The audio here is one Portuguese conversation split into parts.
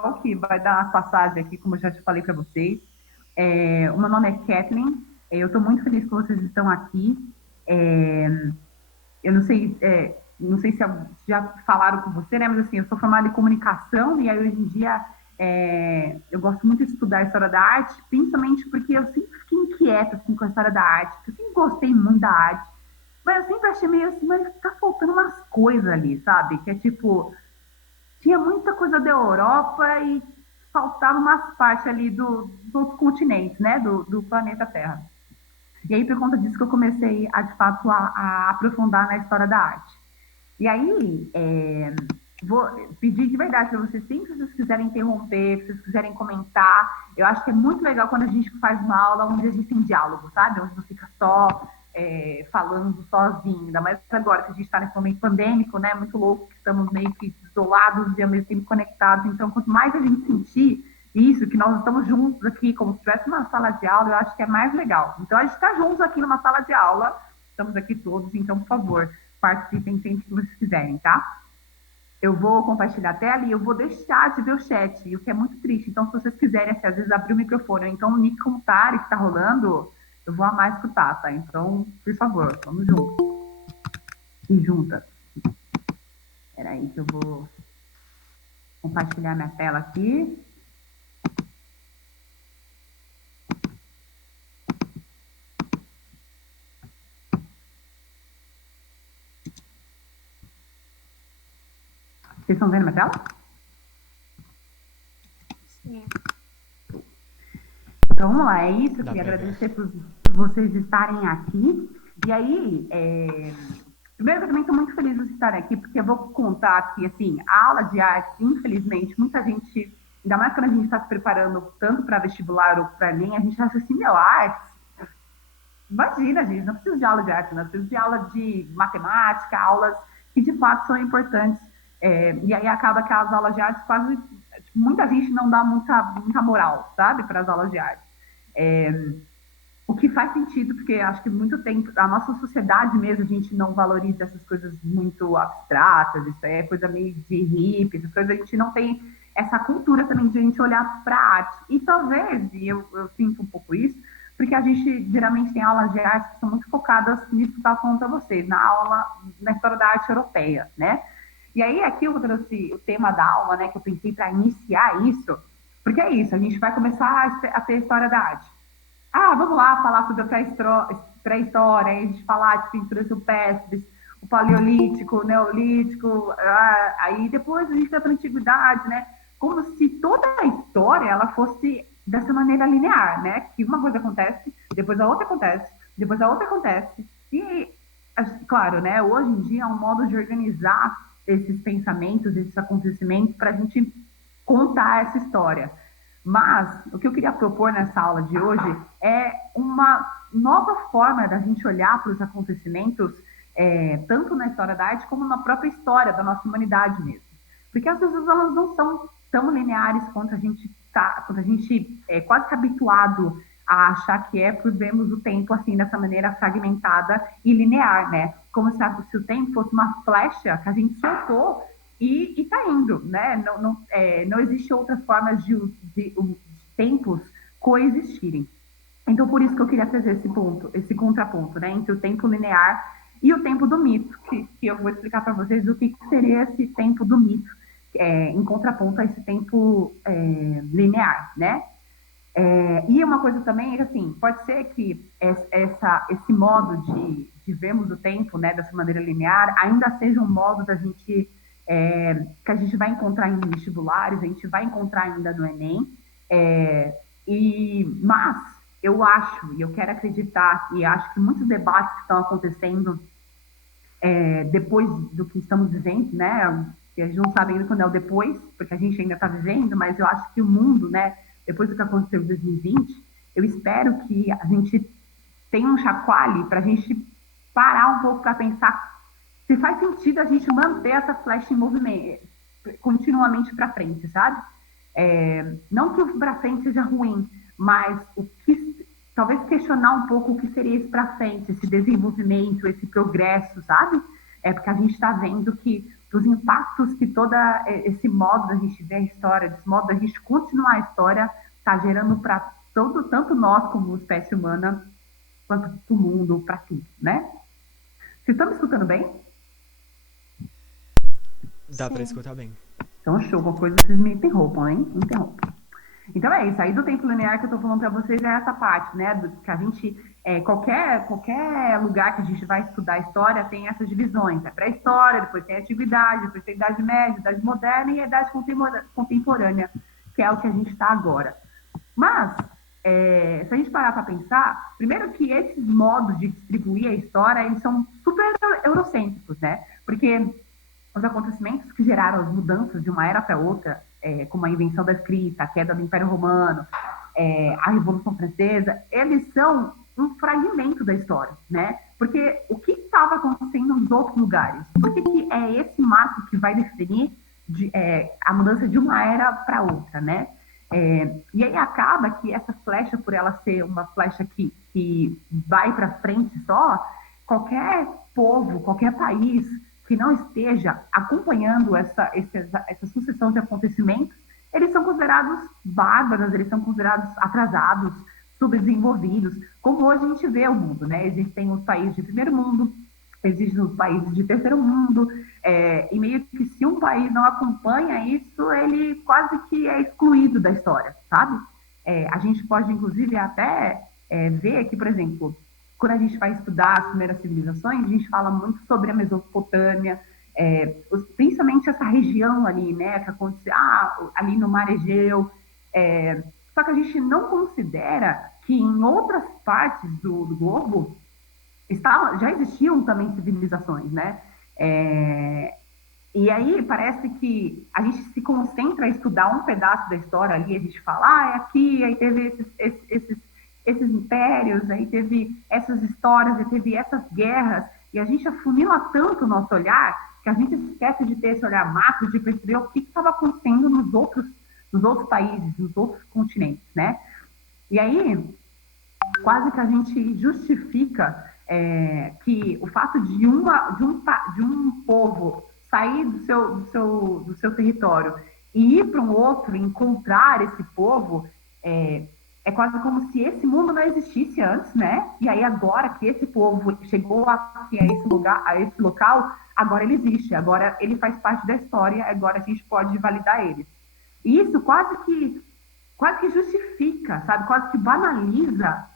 Carol, que vai dar a passagem aqui, como eu já te falei para vocês. O meu nome é Kathleen, eu estou muito feliz que vocês estão aqui. É, eu não sei se já falaram com você, né? Mas assim, eu sou formada em comunicação e aí hoje em dia eu gosto muito de estudar a história da arte, principalmente porque eu sempre fiquei inquieta assim, com a história da arte, porque eu sempre gostei muito da arte, mas eu sempre achei meio assim, mas tá faltando umas coisas ali, sabe? Que é tipo, tinha muita coisa da Europa e faltava umas partes ali dos outros continentes, né? Do planeta Terra. E aí, por conta disso, que eu comecei, de fato, a aprofundar na história da arte. E aí, vou pedir de verdade para vocês, sempre que vocês quiserem interromper, se vocês quiserem comentar, eu acho que é muito legal quando a gente faz uma aula onde a gente tem diálogo, sabe? Onde não fica só falando sozinho, ainda mais agora que a gente está nesse momento pandêmico, né? Muito louco, que estamos meio que isolados e ao mesmo tempo conectados. Então, quanto mais a gente sentir isso, que nós estamos juntos aqui, como se estivesse uma sala de aula, eu acho que é mais legal. Então, a gente está juntos aqui numa sala de aula, estamos aqui todos, então, por favor, participem sempre que vocês quiserem, tá? Eu vou compartilhar a tela e eu vou deixar de ver o chat, o que é muito triste. Então, se vocês quiserem, assim, às vezes, abrir o microfone, ou então o nick comentário que está rolando, eu vou amar escutar, tá? Então, por favor, vamos juntos. E juntas. Espera aí que eu vou compartilhar minha tela aqui. Vocês estão vendo minha tela? Sim. Então, vamos lá, é isso. Eu Dá queria pra ver. agradecer por vocês estarem aqui. E aí, primeiro, eu também estou muito feliz de estar aqui, porque eu vou contar que, assim, a aula de arte, infelizmente, muita gente, ainda mais quando a gente está se preparando tanto para vestibular ou para Enem, a gente acha assim, meu, arte, imagina, gente, não precisa de aula de arte, não precisa de aula de matemática, aulas que de fato são importantes. E aí acaba que as aulas de arte quase, tipo, muita gente não dá muita moral, sabe, para as aulas de arte. É, o que faz sentido, porque acho que muito tempo, a nossa sociedade mesmo, a gente não valoriza essas coisas muito abstratas, isso é coisa meio de hippie, essas coisas, a gente não tem essa cultura também de a gente olhar para a arte. E talvez, e eu sinto um pouco isso, porque a gente geralmente tem aulas de arte que são muito focadas nisso que eu estava falando para vocês, na história da arte europeia, né? E aí aqui eu trouxe o tema da aula, né, que eu pensei para iniciar isso, porque é isso, a gente vai começar a ter a história da arte. Ah, vamos lá falar sobre a pré-história, a gente falar de pinturas rupestres, o paleolítico, o neolítico, aí depois a gente vai para a antiguidade, né? Como se toda a história ela fosse dessa maneira linear, né? Que uma coisa acontece, depois a outra acontece, depois a outra acontece. E, claro, né? Hoje em dia é um modo de organizar esses pensamentos, esses acontecimentos, para a gente contar essa história. Mas o que eu queria propor nessa aula de hoje é uma nova forma da gente olhar para os acontecimentos, tanto na história da arte como na própria história da nossa humanidade mesmo. Porque as coisas elas não são tão lineares quanto a gente é quase que habituado a achar que é por vermos o tempo assim dessa maneira fragmentada e linear, né? Como se o tempo fosse uma flecha que a gente soltou e está indo, né? Não existe outras formas de tempos coexistirem. Então, por isso que eu queria trazer esse contraponto, né, entre o tempo linear e o tempo do mito, que eu vou explicar para vocês o que seria esse tempo do mito, em contraponto a esse tempo linear, né? E uma coisa também é que, assim, pode ser que esse modo de vermos o tempo, né, dessa maneira linear, ainda seja um modo da gente, que a gente vai encontrar em vestibulares, a gente vai encontrar ainda no Enem, mas eu acho, e eu quero acreditar, e acho que muitos debates que estão acontecendo depois do que estamos vivendo, né, que a gente não sabe ainda quando é o depois, porque a gente ainda está vivendo, mas eu acho que o mundo, né, depois do que aconteceu em 2020, eu espero que a gente tenha um chacoalhe para a gente parar um pouco para pensar se faz sentido a gente manter essa flecha em movimento continuamente para frente, sabe? Não que o para frente seja ruim, mas o que talvez questionar um pouco o que seria esse para frente, esse desenvolvimento, esse progresso, sabe? Porque a gente está vendo que dos impactos que todo esse modo da gente ver a história, desse modo da gente continuar a história, está gerando para todo, tanto nós como espécie humana, quanto para o mundo, para tudo, né? Vocês estão me escutando bem? Dá pra Sim. escutar bem. Então, show, qualquer coisa vocês me interrompam, hein? Interrompam. Então é isso, aí do tempo linear que eu estou falando para vocês é essa parte, né? Que a gente, qualquer lugar que a gente vai estudar a história tem essas divisões. É pré-história, depois tem a antiguidade, depois tem a idade média, a idade moderna e a idade contemporânea, que é o que a gente está agora. Mas, se a gente parar para pensar, primeiro que esses modos de distribuir a história, eles são super eurocêntricos, né? Porque os acontecimentos que geraram as mudanças de uma era para outra, como a invenção da escrita, a queda do Império Romano, a Revolução Francesa, eles são um fragmento da história, né? Porque o que estava acontecendo nos outros lugares? Por que é esse marco que vai definir a mudança de uma era para outra, né? E aí acaba que essa flecha, por ela ser uma flecha que vai para frente só, qualquer povo, qualquer país que não esteja acompanhando essa sucessão de acontecimentos, eles são considerados bárbaros, eles são considerados atrasados, subdesenvolvidos, como hoje a gente vê o mundo, né? Existem os países de primeiro mundo, existem os países de terceiro mundo, e meio que se um país não acompanha isso, ele quase que é excluído da história, sabe? A gente pode, inclusive, até ver que, por exemplo, quando a gente vai estudar as primeiras civilizações, a gente fala muito sobre a Mesopotâmia, principalmente essa região ali, né, que aconteceu ali no Mar Egeu. Só que a gente não considera que em outras partes do globo já existiam também civilizações, né? E aí parece que a gente se concentra a estudar um pedaço da história ali, a gente fala, é aqui, aí teve esses impérios, aí teve essas histórias, aí teve essas guerras, e a gente afunila tanto o nosso olhar que a gente esquece de ter esse olhar macro, de perceber o que estava acontecendo nos outros países, nos outros continentes, né? E aí, quase que a gente justifica que o fato de um povo sair do seu território e ir para um outro, encontrar esse povo, é quase como se esse mundo não existisse antes, né? E aí agora que esse povo chegou aqui a esse lugar, a esse local, agora ele existe, agora ele faz parte da história, agora a gente pode validar ele. E isso quase que justifica, sabe? Quase que banaliza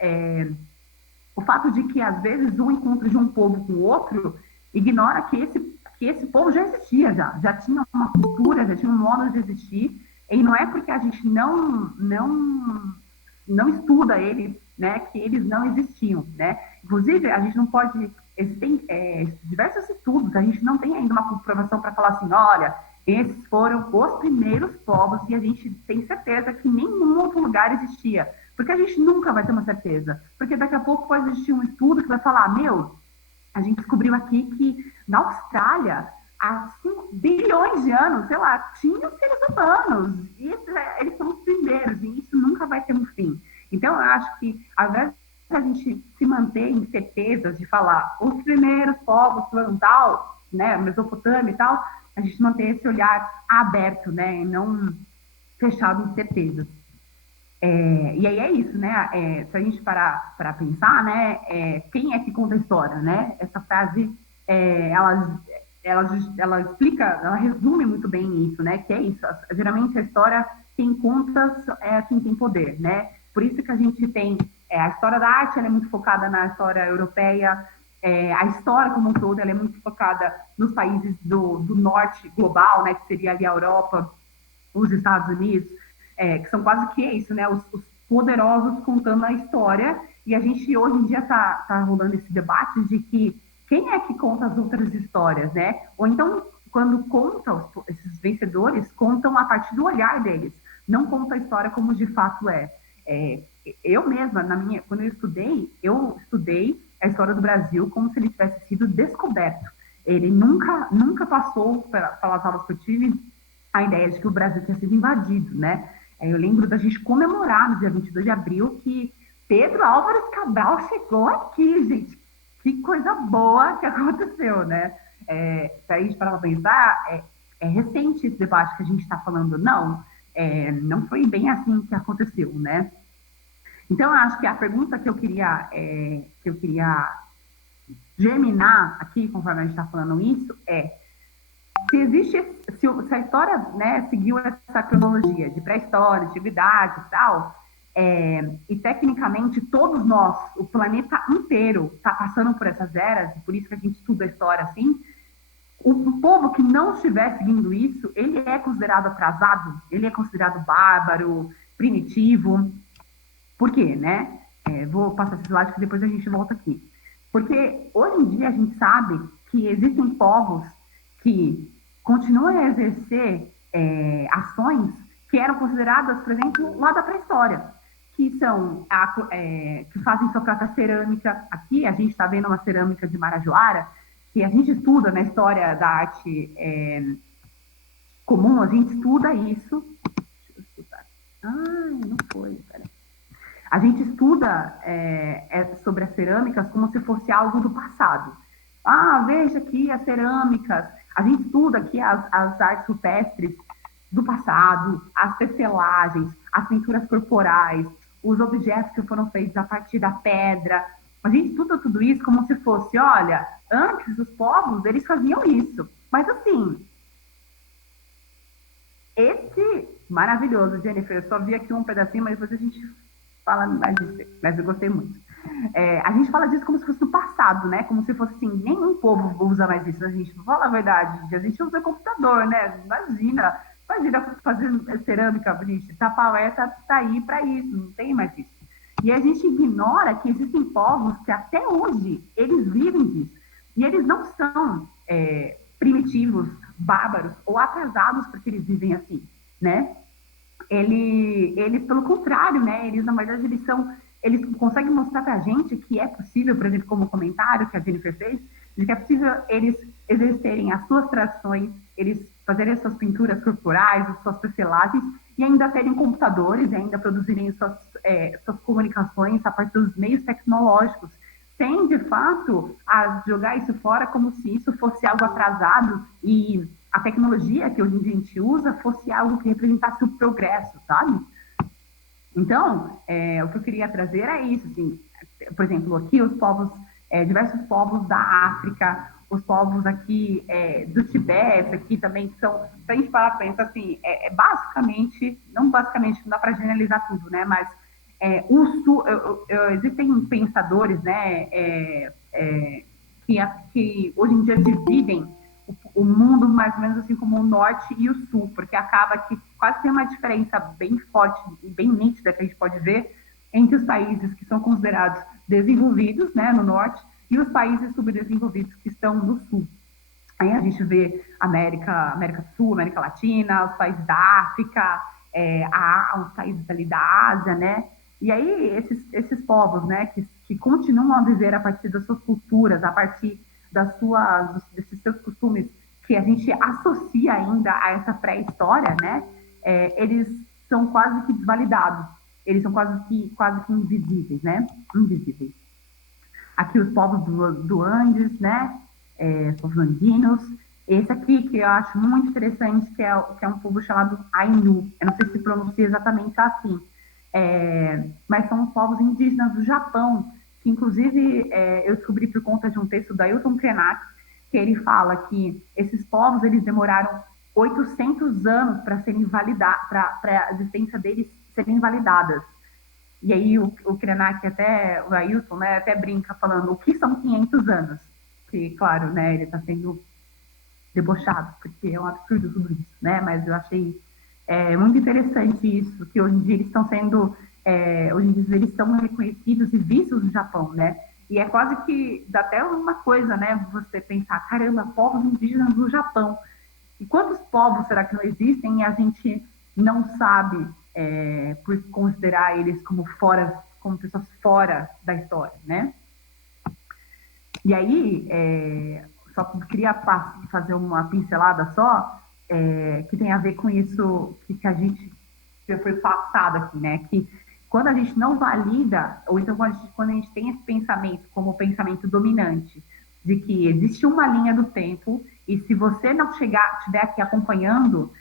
o fato de que, às vezes, um encontro de um povo com o outro ignora que esse povo já existia, já tinha uma cultura, já tinha um modo de existir, e não é porque a gente não estuda eles, né, que eles não existiam, né? Inclusive, a gente não pode... Existem diversos estudos, a gente não tem ainda uma comprovação para falar assim, olha, esses foram os primeiros povos e a gente tem certeza que nenhum outro lugar existia. Porque a gente nunca vai ter uma certeza. Porque daqui a pouco pode existir um estudo que vai falar, a gente descobriu aqui que na Austrália, há 5 bilhões de anos, sei lá, tinham seres humanos. E eles são os primeiros, e isso nunca vai ter um fim. Então, eu acho que, ao invés de a gente se manter em certezas de falar os primeiros povos foram tal, né, Mesopotâmia e tal, a gente manter esse olhar aberto, né, e não fechado em certezas. E aí é isso, né? Se a gente parar para pensar, né? Quem é que conta a história, né? Essa frase, ela explica, ela resume muito bem isso, né? Que é isso. Geralmente a história, quem conta é quem tem poder, né? Por isso que a gente tem a história da arte, ela é muito focada na história europeia. A história como um todo, ela é muito focada nos países do norte global, né? Que seria ali a Europa, os Estados Unidos. Que são quase que isso, né? Os poderosos contando a história, e a gente hoje em dia tá rolando esse debate de que quem é que conta as outras histórias, né? Ou então, quando contam, esses vencedores contam a partir do olhar deles, não conta a história como de fato é. Eu mesma, quando eu estudei a história do Brasil como se ele tivesse sido descoberto. Ele nunca passou pelas aulas que eu tive a ideia de que o Brasil tinha sido invadido, né? Eu lembro da gente comemorar no dia 22 de abril que Pedro Álvares Cabral chegou aqui, gente. Que coisa boa que aconteceu, né? Se a gente parar para pensar, é recente esse debate que a gente está falando. Não, não foi bem assim que aconteceu, né? Então, eu acho que a pergunta que eu queria germinar aqui, conforme a gente está falando isso, se existe, se a história, né, seguiu essa cronologia de pré-história, antiguidade e tal, e tecnicamente todos nós, o planeta inteiro, está passando por essas eras, e por isso que a gente estuda a história assim, o povo que não estiver seguindo isso, ele é considerado atrasado, ele é considerado bárbaro, primitivo. Por quê, né? Vou passar esse slide que depois a gente volta aqui. Porque hoje em dia a gente sabe que existem povos que continuam a exercer ações que eram consideradas, por exemplo, lá da pré-história, que são que fazem sua própria cerâmica. Aqui a gente está vendo uma cerâmica de Marajoara, que a gente estuda na história da arte comum, a gente estuda isso. Deixa eu escutar. Ai, não foi, peraí. A gente estuda sobre as cerâmicas como se fosse algo do passado. Ah, veja aqui as cerâmicas. A gente estuda aqui as artes rupestres do passado, as tecelagens, as pinturas corporais, os objetos que foram feitos a partir da pedra. A gente estuda tudo isso como se fosse, olha, antes os povos, eles faziam isso. Mas assim, esse maravilhoso, Jennifer, eu só vi aqui um pedacinho, mas depois a gente fala mais disso, mas eu gostei muito. A gente fala disso como se fosse no passado, né? Como se fosse assim, nenhum povo usa mais isso. A gente não fala a verdade, a gente usa computador, né? Imagina fazer cerâmica, gente. Tapaué tá aí para isso, não tem mais isso. E a gente ignora que existem povos que até hoje eles vivem disso. E eles não são primitivos, bárbaros ou atrasados porque eles vivem assim, né? Eles pelo contrário, né? Eles, na verdade, eles conseguem mostrar pra gente que é possível, por exemplo, como o comentário que a Jennifer fez, de que é possível eles exercerem as suas tradições, eles fazerem as suas pinturas corporais, as suas tecelagens, e ainda terem computadores, e ainda produzirem suas comunicações a partir dos meios tecnológicos, sem, de fato, jogar isso fora como se isso fosse algo atrasado e a tecnologia que hoje em dia a gente usa fosse algo que representasse o progresso, sabe? Então, o que eu queria trazer é isso, assim, por exemplo, aqui os povos, diversos povos da África, os povos aqui do Tibete, aqui também, que são, se a gente parar para pensar assim, basicamente, não dá para generalizar tudo, né, mas o sul, existem pensadores, né, que hoje em dia dividem o mundo mais ou menos assim como o norte e o sul, porque acaba que quase tem uma diferença bem forte e bem nítida que a gente pode ver entre os países que são considerados desenvolvidos, né, no norte, e os países subdesenvolvidos que estão no sul. Aí a gente vê América do Sul, América Latina, os países da África, os países ali da Ásia, né? E aí esses povos, né, que continuam a viver a partir das suas culturas, a partir desses seus costumes que a gente associa ainda a essa pré-história, né? Eles são quase que desvalidados, eles são quase que invisíveis, né? Invisíveis. Aqui os povos do Andes, né? Os povos andinos. Esse aqui que eu acho muito interessante, que é um povo chamado Ainu. Eu não sei se pronuncia exatamente assim, mas são os povos indígenas do Japão, que inclusive eu descobri por conta de um texto da Ailton Krenak, que ele fala que esses povos eles demoraram 800 anos para serem validados, para a existência deles serem validadas. E aí o Krenak, o Ailton, né, até brinca falando o que são 500 anos. Que, claro, né, ele está sendo debochado, porque é um absurdo tudo isso, né? Mas eu achei muito interessante isso, que hoje em dia eles estão sendo, hoje em dia eles são reconhecidos e vistos no Japão, né? E é quase que dá até uma coisa, né? Você pensar, caramba, povos indígenas no Japão. E quantos povos será que não existem e a gente não sabe por considerar eles como pessoas fora da história, né? E aí, só queria fazer uma pincelada só, que tem a ver com isso que a gente já foi passado aqui, né? Que quando a gente não valida, ou então quando a gente tem esse pensamento como pensamento dominante, de que existe uma linha do tempo e se você não chegar, estiver aqui acompanhando,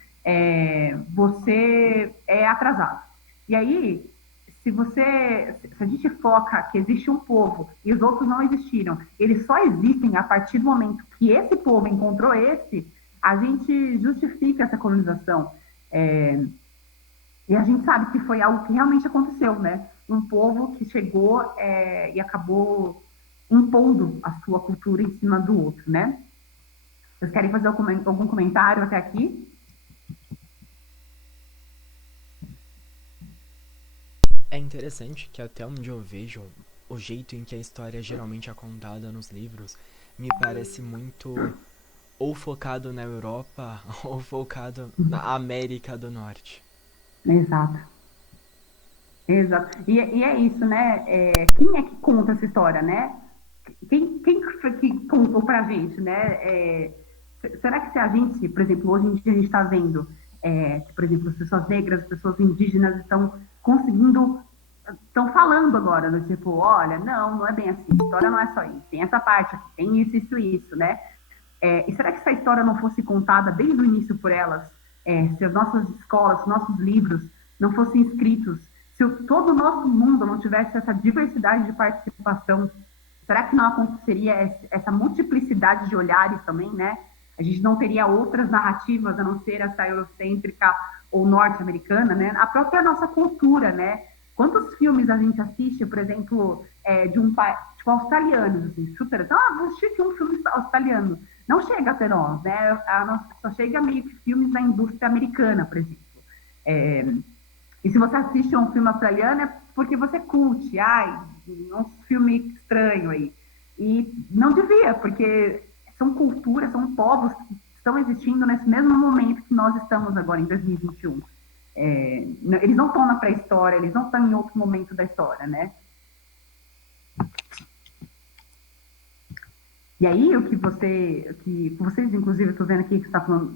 você é atrasado. E aí, se a gente foca que existe um povo e os outros não existiram, eles só existem a partir do momento que esse povo encontrou esse, a gente justifica essa colonização. É, e a gente sabe que foi algo que realmente aconteceu, né? Um povo que chegou e acabou impondo a sua cultura em cima do outro, né? Vocês querem fazer algum comentário até aqui? É interessante que até onde eu vejo o jeito em que a história geralmente é contada nos livros me parece muito ou focado na Europa ou focado na América do Norte. Exato, exato. E é isso, né? Quem é que conta essa história, né? Quem foi que contou pra gente, né? Será que se a gente, por exemplo, hoje em dia a gente está vendo que, por exemplo, as pessoas negras, as pessoas indígenas estão conseguindo, estão falando agora, do tipo, olha, não é bem assim, a história não é só isso, tem essa parte aqui, tem isso, isso, né? E será que se a história não fosse contada desde o início por elas, se as nossas escolas, os nossos livros não fossem escritos, se todo o nosso mundo não tivesse essa diversidade de participação, será que não aconteceria essa multiplicidade de olhares também, né? A gente não teria outras narrativas a não ser essa eurocêntrica ou norte-americana, né? A própria nossa cultura, né? Quantos filmes a gente assiste, por exemplo, de um país, tipo, australianos, assim, super, então, vou assistir um filme australiano. Não chega a ter nós, né? Só chega meio que filmes da indústria americana, por exemplo. É, e se você assiste um filme australiano é porque você curte, um filme estranho aí. E não devia, porque são culturas, são povos que estão existindo nesse mesmo momento que nós estamos agora, em 2021. Eles não estão na pré-história, eles não estão em outro momento da história, né? E aí, que vocês, inclusive, eu estou vendo aqui que está falando,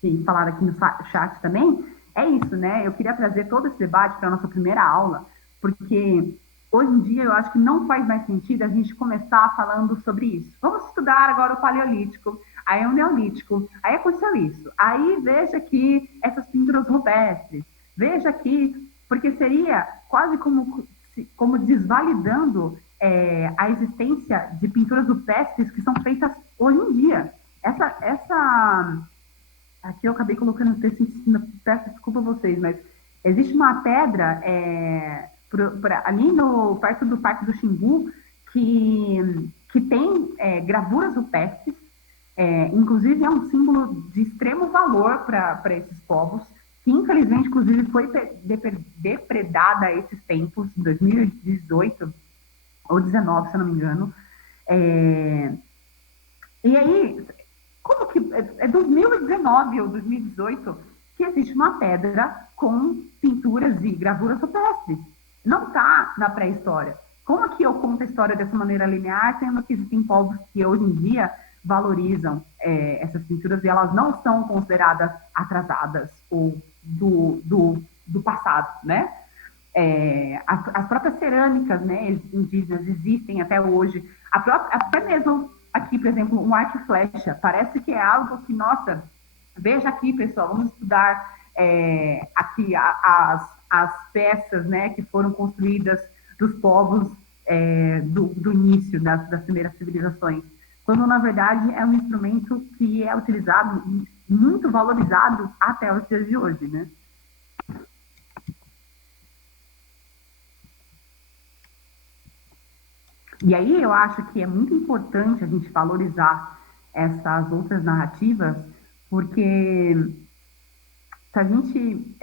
que falaram aqui no chat também, é isso, né? Eu queria trazer todo esse debate para a nossa primeira aula, porque hoje em dia eu acho que não faz mais sentido a gente começar falando sobre isso. Vamos estudar agora o Paleolítico, aí o Neolítico, aí aconteceu isso. Aí veja aqui essas pinturas rupestres, veja aqui, porque seria quase como desvalidando a existência de pinturas rupestres que são feitas hoje em dia. Aqui eu acabei colocando o texto em cima, peço desculpa a vocês, mas existe uma pedra ali perto do Parque do Xingu que tem gravuras rupestres, inclusive é um símbolo de extremo valor para esses povos, que infelizmente, inclusive, foi depredada a esses tempos, em 2018 ou 19, se eu não me engano. E aí, como que é 2019 ou 2018 que existe uma pedra com pinturas e gravuras rupestres? Não está na pré-história. Como que eu conto a história dessa maneira linear, sendo que existem povos que hoje em dia valorizam essas pinturas e elas não são consideradas atrasadas ou do passado, né? As próprias cerâmicas, né, indígenas existem até hoje. Até mesmo aqui, por exemplo, um arco e flecha. Parece que é algo que, nossa, veja aqui, pessoal, vamos estudar aqui as peças, né, que foram construídas dos povos do início das primeiras civilizações. Quando, na verdade, é um instrumento que é utilizado, muito valorizado até os dias de hoje, né? E aí eu acho que é muito importante a gente valorizar essas outras narrativas, porque se a gente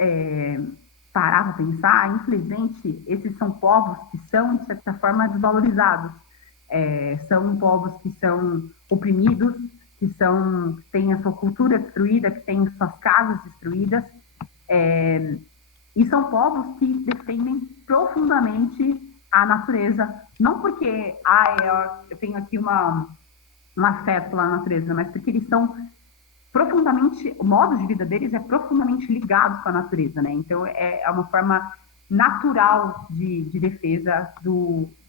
parar para pensar, infelizmente, esses são povos que são, de certa forma, desvalorizados. São povos que são oprimidos, têm a sua cultura destruída, que têm suas casas destruídas, e são povos que defendem profundamente a natureza, não porque eu tenho aqui um afeto pela natureza, mas porque eles são profundamente, o modo de vida deles é profundamente ligado com a natureza, né? Então é uma forma natural de defesa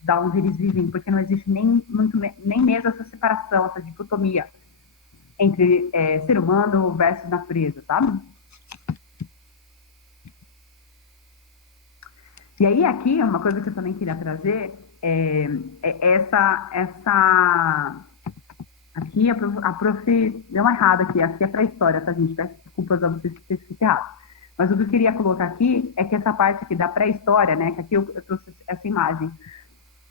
da onde eles vivem, porque não existe nem mesmo essa separação, essa dicotomia entre ser humano versus natureza, sabe? E aí aqui, uma coisa que eu também queria trazer essa aqui a prof deu uma errada aqui é pré-história, tá, gente? Peço desculpas a vocês que vocês fizeram errado. Mas o que eu queria colocar aqui é que essa parte aqui da pré-história, né, que aqui eu trouxe essa imagem,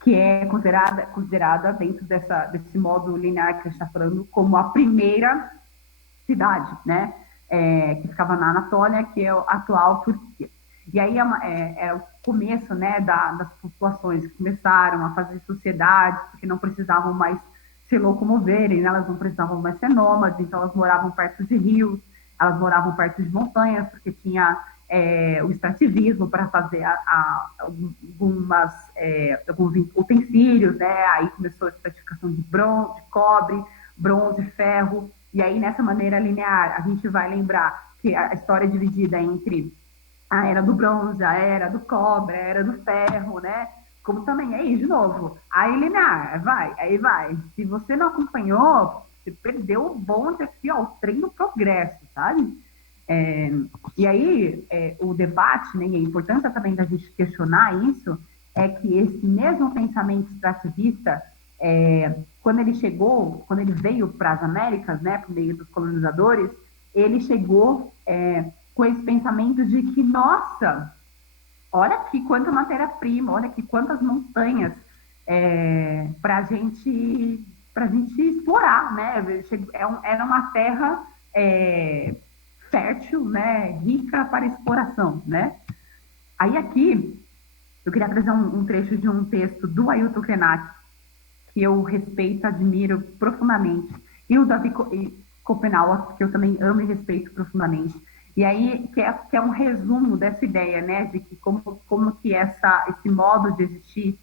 que é considerada dentro desse modo linear que a gente está falando, como a primeira cidade, né, que ficava na Anatólia, que é a atual Turquia. E aí é o começo, né, das populações que começaram a fazer sociedades, porque não precisavam mais se locomoverem, né, elas não precisavam mais ser nômades, então elas moravam perto de rios, elas moravam perto de montanhas, porque tinha o extrativismo para fazer alguns utensílios, né? Aí começou a estratificação de bronze, de cobre, bronze, ferro, e aí nessa maneira linear a gente vai lembrar que a história é dividida entre a era do bronze, a era do cobre, a era do ferro, né? Como também, aí, de novo, aí linear, aí vai. Se você não acompanhou, você perdeu o bonde aqui, ó, o trem do progresso, sabe? E aí, o debate, né, e a importância também da gente questionar isso, é que esse mesmo pensamento extrativista, quando ele veio para as Américas, né, por meio dos colonizadores, ele chegou com esse pensamento de que, nossa, olha aqui quanta matéria-prima, olha aqui quantas montanhas para a gente explorar, né? Era uma terra fértil, né? Rica para exploração, né? Aí aqui eu queria trazer um trecho de um texto do Ailton Krenak, que eu respeito, admiro profundamente, e o Davi Copenhague, que eu também amo e respeito profundamente. E aí, que é um resumo dessa ideia, né, de que como que esse modo de existir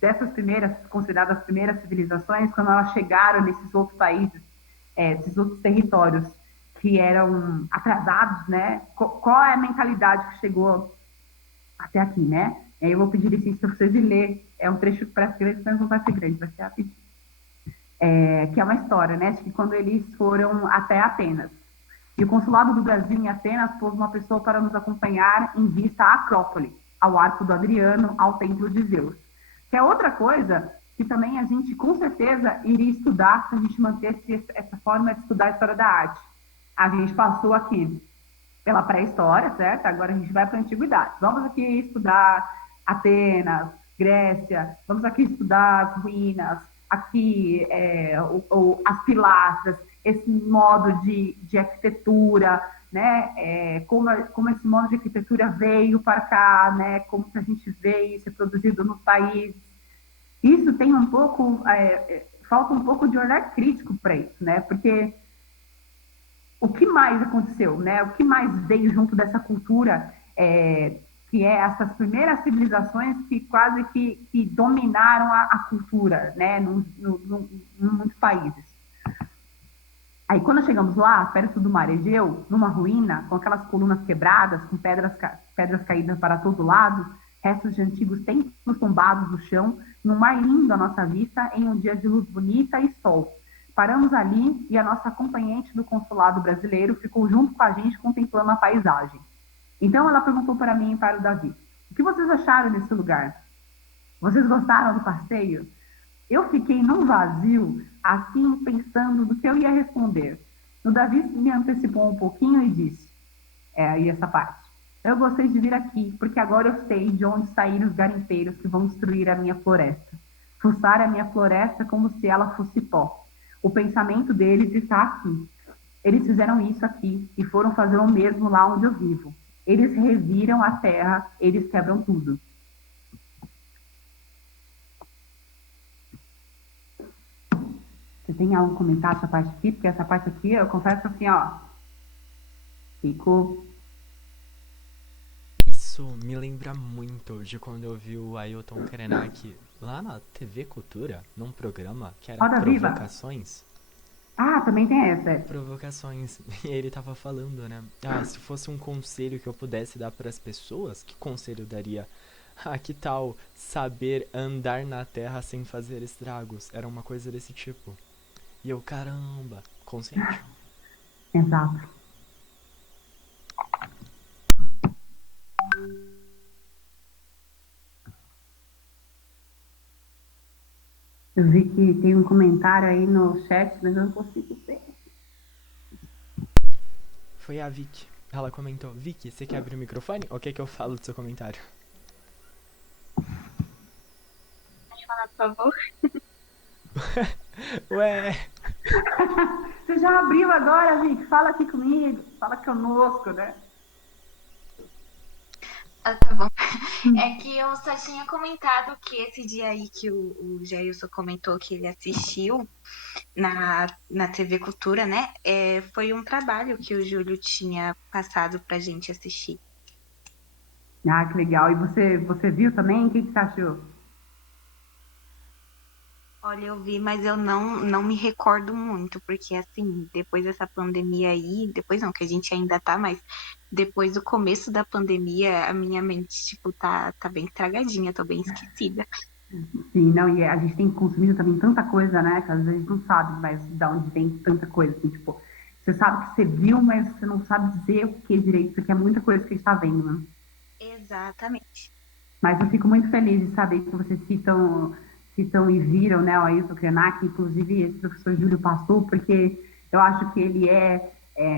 dessas primeiras, consideradas as primeiras civilizações, quando elas chegaram nesses outros países, esses outros territórios que eram atrasados, né, qual é a mentalidade que chegou até aqui, né? Eu vou pedir licença para vocês e ler, é um trecho que parece grande, mas não vai ser grande, vai ser rapidinho. Que é uma história, né, de que quando eles foram até Atenas, e o consulado do Brasil em Atenas pôs uma pessoa para nos acompanhar em vista à Acrópole, ao Arco do Adriano, ao Templo de Zeus. Que é outra coisa que também a gente, com certeza, iria estudar se a gente mantesse essa forma de estudar a história da arte. A gente passou aqui pela pré-história, certo? Agora a gente vai para a antiguidade. Vamos aqui estudar Atenas, Grécia, vamos aqui estudar as ruínas, aqui as pilastras, esse modo de arquitetura, né? Como esse modo de arquitetura veio para cá, né? Como que a gente vê isso produzido nos países. Isso tem um pouco, falta um pouco de olhar crítico para isso, né? Porque o que mais aconteceu, né? O que mais veio junto dessa cultura, que é essas primeiras civilizações que quase que dominaram a cultura, né? Em muitos países. Aí, quando chegamos lá, perto do Mar Egeu, numa ruína, com aquelas colunas quebradas, com pedras caídas para todo lado, restos de antigos templos tombados no chão, num mar lindo à nossa vista, em um dia de luz bonita e sol. Paramos ali e a nossa acompanhante do consulado brasileiro ficou junto com a gente contemplando a paisagem. Então ela perguntou para mim e para o Davi: o que vocês acharam desse lugar? Vocês gostaram do passeio? Eu fiquei num vazio, assim, pensando no que eu ia responder. O Davi me antecipou um pouquinho e disse, aí essa parte: eu gostei de vir aqui, porque agora eu sei de onde saíram os garimpeiros que vão destruir a minha floresta. Fuçar a minha floresta como se ela fosse pó. O pensamento deles está aqui. Eles fizeram isso aqui e foram fazer o mesmo lá onde eu vivo. Eles reviram a terra, eles quebram tudo. Você tem algo a comentar essa parte aqui? Porque essa parte aqui, eu confesso assim, ó, fico... Isso me lembra muito de quando eu vi o Ailton Krenak lá na TV Cultura, num programa que era Roda Viva! Provocações. Ah, também tem essa. Provocações. E ele tava falando, né? Ah, se fosse um conselho que eu pudesse dar para as pessoas, que conselho eu daria? Ah, que tal saber andar na terra sem fazer estragos? Era uma coisa desse tipo. E eu, caramba, consciente. Exato. Eu vi que tem um comentário aí no chat, mas eu não consigo ver. Foi a Vicky. Ela comentou: Vicky, você quer abrir o microfone? Ou quer que eu falo do seu comentário? Pode falar, por favor? Ué, Você já abriu agora, Vic? Fala aqui comigo. Fala conosco, né? Ah, tá bom. É que eu só tinha comentado que esse dia aí que o Jailson comentou que ele assistiu na TV Cultura, né? Foi um trabalho que o Júlio tinha passado pra gente assistir. Ah, que legal. E você viu também? O que você achou? Olha, eu vi, mas eu não me recordo muito, porque assim, depois dessa pandemia aí, depois não, que a gente ainda tá, mas depois do começo da pandemia, a minha mente, tipo, tá bem estragadinha, tô bem esquecida. Sim, não, e a gente tem consumido também tanta coisa, né? Que às vezes a gente não sabe mais de onde vem tanta coisa. Assim, tipo, você sabe que você viu, mas você não sabe dizer o que direito, porque é muita coisa que a gente está vendo, né? Exatamente. Mas eu fico muito feliz de saber que vocês citam e viram, né, o Ailton Krenak, inclusive esse professor Júlio passou, porque eu acho que ele é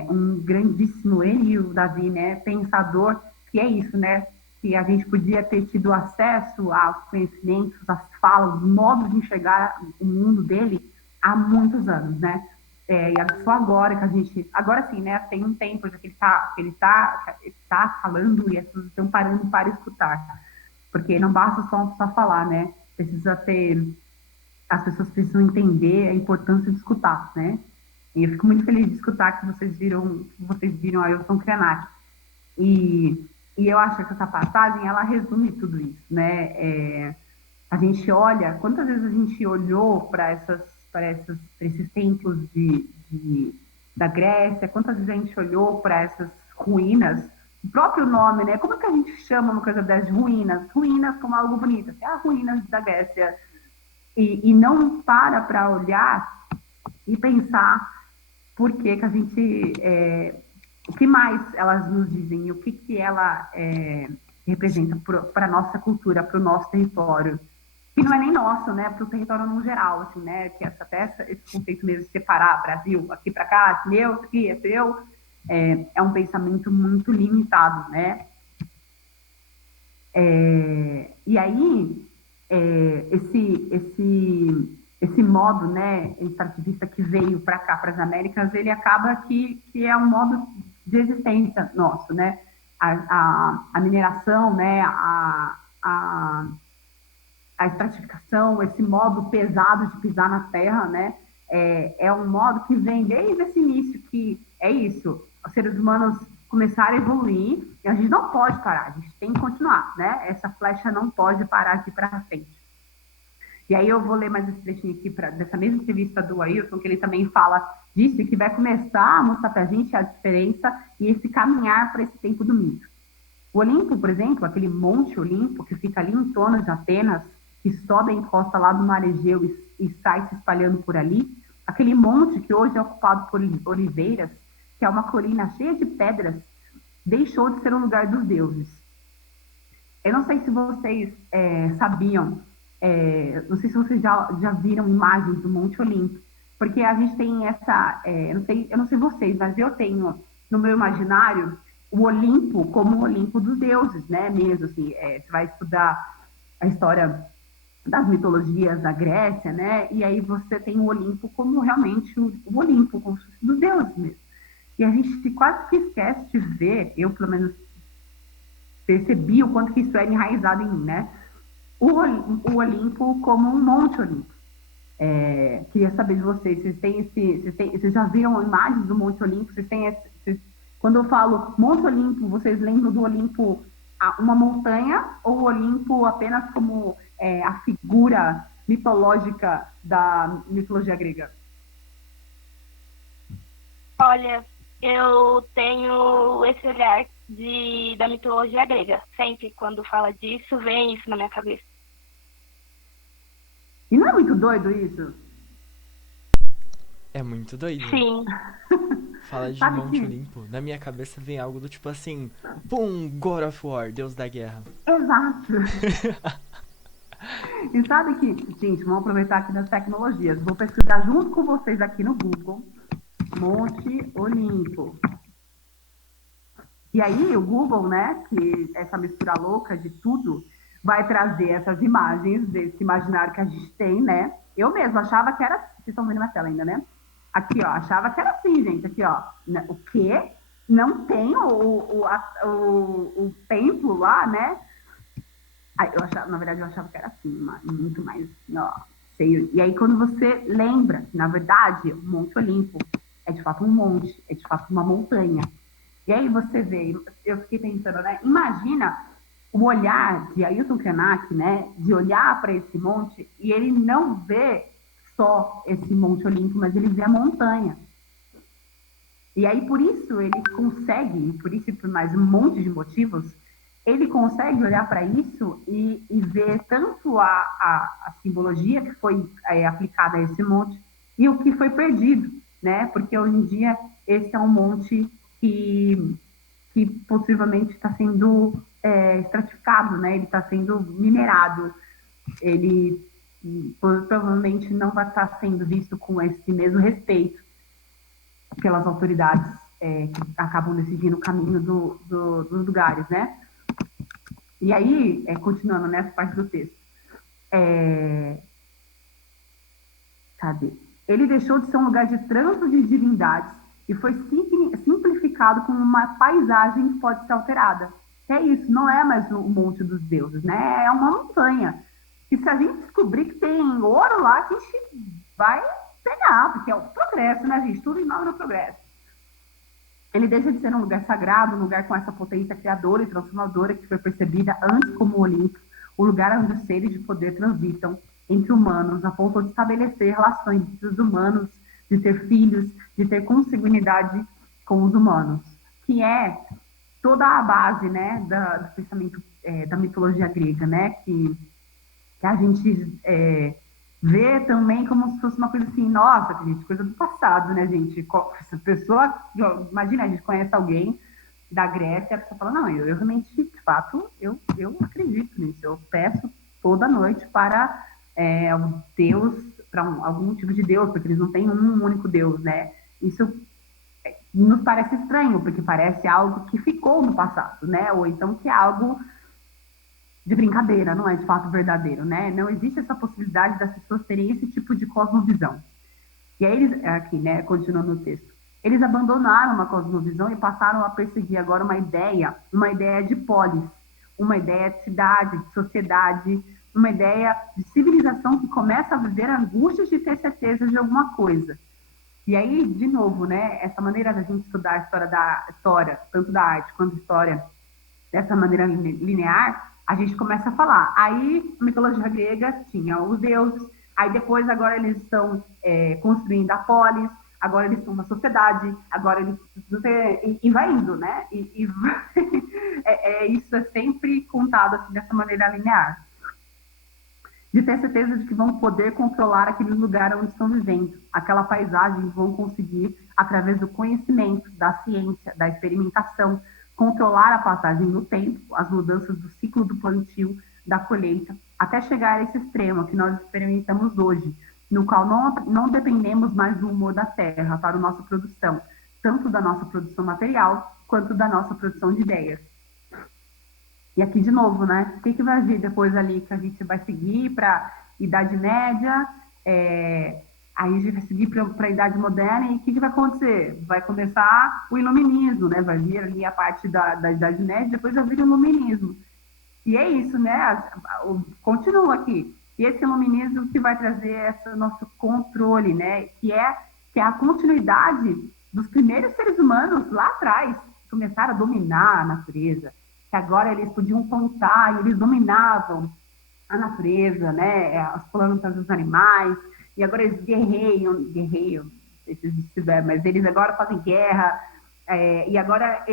um grandíssimo, ele e o Davi, né, pensador, que é isso, né, que a gente podia ter tido acesso aos conhecimentos, às falas, os modos de enxergar o mundo dele há muitos anos, né? E só agora que a gente. Agora sim, né? Tem um tempo já que ele tá falando e as pessoas estão parando para escutar. Porque não basta só falar, né? Precisa ter. As pessoas precisam entender a importância de escutar, né? E eu fico muito feliz de escutar que vocês viram a Ailton Krenak. E, e eu acho que essa passagem, ela resume tudo isso, né? A gente olha, quantas vezes a gente olhou para esses templos da Grécia, quantas vezes a gente olhou para essas ruínas, o próprio nome, né? Como é que a gente chama uma coisa das ruínas? Ruínas como algo bonito, assim, ruínas da Grécia. E não para olhar e pensar por que que a gente, o que mais elas nos dizem, o que que ela representa para a nossa cultura, para o nosso território, que não é nem nosso, né, para o território no geral, assim, né, que esse conceito mesmo de separar Brasil, aqui para cá, meu, aqui é seu, é um pensamento muito limitado, né, e aí, esse modo, né, extrativista que veio para cá, para as Américas, ele acaba que é um modo de existência nosso, né? A mineração, né, a estratificação, esse modo pesado de pisar na terra, né, é um modo que vem desde esse início, que é isso, os seres humanos começaram a evoluir e a gente não pode parar, a gente tem que continuar, né? Essa flecha não pode parar aqui para frente. E aí eu vou ler mais esse trechinho aqui dessa mesma entrevista do Ailton, que ele também fala disso e que vai começar a mostrar para a gente a diferença e esse caminhar para esse tempo do mito. O Olimpo, por exemplo, aquele Monte Olimpo que fica ali em torno de Atenas, que sobe a encosta lá do mar Egeu e sai se espalhando por ali, aquele monte que hoje é ocupado por oliveiras, que é uma colina cheia de pedras, deixou de ser um lugar dos deuses. Eu não sei se vocês sabiam, não sei se vocês já viram imagens do Monte Olimpo, porque a gente tem eu não sei vocês, mas eu tenho no meu imaginário o Olimpo como o Olimpo dos deuses, né? Mesmo assim, você vai estudar a história das mitologias da Grécia, né? E aí você tem o Olimpo como realmente o Olimpo, como se fosse dos deuses mesmo. E a gente quase que esquece de ver, eu pelo menos percebi o quanto que isso era enraizado em mim, né? O Olimpo como um Monte Olimpo. Queria saber de vocês, vocês já viram imagens do Monte Olimpo? Quando eu falo Monte Olimpo, vocês lembram do Olimpo uma montanha ou o Olimpo apenas como a figura mitológica da mitologia grega? Olha, eu tenho esse olhar da mitologia grega. Sempre quando fala disso, vem isso na minha cabeça. E não é muito doido isso? É muito doido. Sim. Fala de Sabe Monte que- Olimpo. Na minha cabeça vem algo do tipo assim: pum, God of War, Deus da Guerra. Exato. E sabe que, gente, vamos aproveitar aqui das tecnologias. Vou pesquisar junto com vocês aqui no Google, Monte Olimpo. E aí o Google, né, que essa mistura louca de tudo, vai trazer essas imagens desse imaginário que a gente tem, né? Eu mesmo achava que era, vocês estão vendo na tela ainda, né? Aqui, ó, achava que era assim, gente, aqui, ó. O quê? Não tem o templo lá, né? Eu achava, na verdade, eu achava que era assim, muito mais, ó, feio. E aí, quando você lembra que, na verdade, o Monte Olimpo é de fato um monte, é de fato uma montanha. E aí você vê, eu fiquei pensando, né? Imagina o olhar de Ailton Krenak, né? De olhar para esse monte e ele não vê só esse Monte Olimpo, mas ele vê a montanha. E aí, por isso, ele consegue, por isso e por mais um monte de motivos, ele consegue olhar para isso e ver tanto a simbologia que foi aplicada a esse monte e o que foi perdido, né? Porque hoje em dia esse é um monte que possivelmente está sendo estratificado, né? Ele está sendo minerado, ele provavelmente não vai estar sendo visto com esse mesmo respeito pelas autoridades que acabam decidindo o caminho dos lugares, né? E aí, continuando nessa parte do texto, cadê? Ele deixou de ser um lugar de trânsito de divindades e foi simplificado como uma paisagem que pode ser alterada. É isso, não é mais o monte dos deuses, né? É uma montanha. E se a gente descobrir que tem ouro lá, a gente vai pegar, porque é o progresso, né, gente? Tudo em nome do progresso. Ele deixa de ser um lugar sagrado, um lugar com essa potência criadora e transformadora que foi percebida antes como o Olimpo, o lugar onde os seres de poder transitam entre humanos, a ponto de estabelecer relações entre os humanos, de ter filhos, de ter consanguinidade com os humanos, que é toda a base, né, do pensamento da mitologia grega, né, que a gente vê também como se fosse uma coisa assim, nossa, gente, coisa do passado, né, gente? Essa pessoa, imagina, a gente conhece alguém da Grécia, a pessoa fala, não, eu realmente, de fato, eu acredito nisso, eu peço toda noite para um Deus, para algum tipo de Deus, porque eles não têm um único Deus, né? Isso nos parece estranho, porque parece algo que ficou no passado, né? Ou então que é algo de brincadeira, não é de fato verdadeiro, né? Não existe essa possibilidade das pessoas terem esse tipo de cosmovisão. E aí eles, aqui, né, continuando no texto, eles abandonaram uma cosmovisão e passaram a perseguir agora uma ideia de polis, uma ideia de cidade, de sociedade, uma ideia de civilização que começa a viver angústias de ter certeza de alguma coisa. E aí, de novo, né, essa maneira da gente estudar a história, tanto da arte quanto da história, dessa maneira linear, a gente começa a falar. Aí, a mitologia grega tinha os deuses, aí depois, agora eles estão construindo a polis, agora eles são uma sociedade, agora eles... E vai indo, né? Isso é sempre contado assim, dessa maneira linear. De ter certeza de que vão poder controlar aquele lugar onde estão vivendo. Aquela paisagem vão conseguir, através do conhecimento, da ciência, da experimentação, controlar a passagem no tempo, as mudanças do ciclo do plantio, da colheita, até chegar a esse extremo que nós experimentamos hoje, no qual não dependemos mais do humor da terra para a nossa produção, tanto da nossa produção material, quanto da nossa produção de ideias. E aqui de novo, né? O que vai vir depois ali que a gente vai seguir para Idade Média, aí a gente vai seguir para a Idade Moderna e o que vai acontecer? Vai começar o Iluminismo, né? Vai vir ali a parte da Idade Média, depois vai vir o Iluminismo. E é isso, né? Continua aqui. E esse Iluminismo que vai trazer esse nosso controle, né? Que é a continuidade dos primeiros seres humanos lá atrás, que começaram a dominar a natureza, que agora eles podiam contar e eles dominavam a natureza, né, as plantas, os animais, e agora eles guerreiam, sei se estiver, mas eles agora fazem guerra, e agora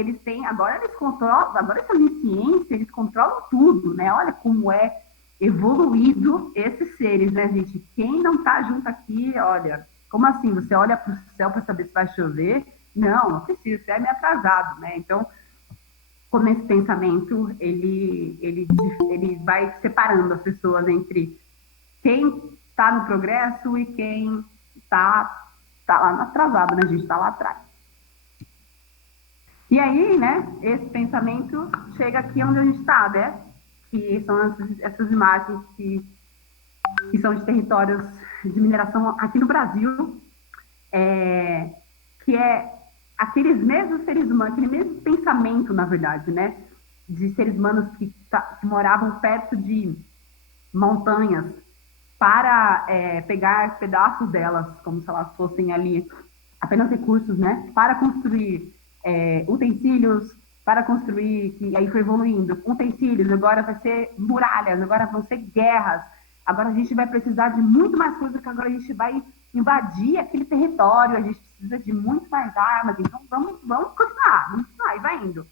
agora eles controlam, agora estão em ciência, eles controlam tudo, né? Olha como é evoluído esses seres, né, gente? Quem não tá junto aqui, olha, como assim? Você olha para o céu para saber se vai chover? Não precisa, você é meio atrasado, né? Então, como esse pensamento, ele vai separando as pessoas entre quem está no progresso e quem está lá no atrasado, né? A gente está lá atrás. E aí, né, esse pensamento chega aqui onde a gente está, né? Que são essas imagens que são de territórios de mineração aqui no Brasil, que é aqueles mesmos seres humanos, aquele mesmo pensamento, na verdade, né? De seres humanos que moravam perto de montanhas para pegar pedaços delas, como se elas fossem ali apenas recursos, né? Para construir utensílios, para construir, que aí foi evoluindo, utensílios, agora vai ser muralhas, agora vão ser guerras, agora a gente vai precisar de muito mais coisa, que agora a gente vai invadir aquele território, a gente precisa de muito mais armas, então vamos continuar, e vai indo.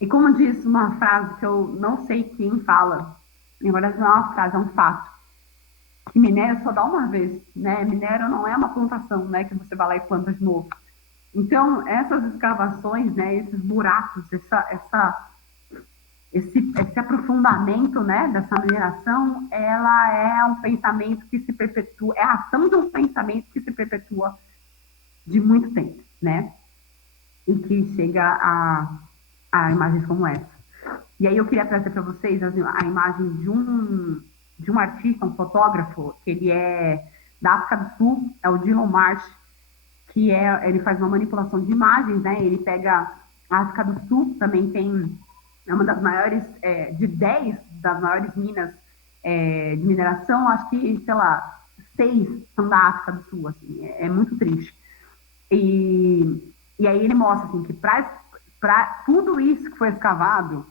E como diz uma frase que eu não sei quem fala, na verdade não é uma frase, é um fato, que minério só dá uma vez, né? Minério não é uma plantação, né, que você vai lá e planta de novo. Então, essas escavações, né, esses buracos, esse aprofundamento, né, dessa mineração, ela é um pensamento que se perpetua, é a ação de um pensamento que se perpetua de muito tempo, né, e que chega a imagens como essa. E aí eu queria trazer para vocês a imagem de um artista, um fotógrafo, que ele é da África do Sul, é o Dylan Marsh, que ele faz uma manipulação de imagens, né? Ele pega a África do Sul, também é uma das maiores, de 10 das maiores minas de mineração, acho que, sei lá, 6 são da África do Sul, assim, é muito triste. E aí ele mostra, assim, que para tudo isso que foi escavado,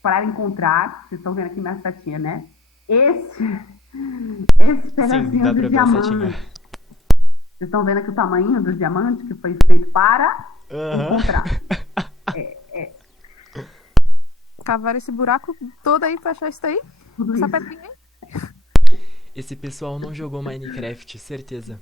para encontrar, vocês estão vendo aqui minha setinha, né? Esse pedacinho de diamante. Vocês estão vendo aqui o tamanho dos diamantes que foi feito para encontrar. Cavaram esse buraco todo aí pra achar isso aí? Essa pedrinha aí? Esse pessoal não jogou Minecraft, certeza.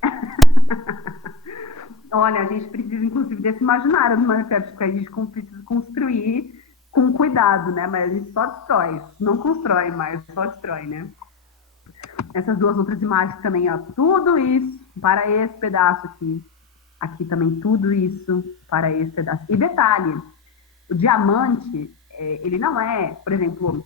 Olha, a gente precisa, inclusive, desse imaginário do Minecraft, porque a gente precisa construir com cuidado, né? Mas a gente só destrói. Não constrói, mas só destrói, né? Essas duas outras imagens também, ó. Tudo isso para esse pedaço aqui. Aqui também tudo isso para esse pedaço. E detalhe, o diamante, ele não é, por exemplo,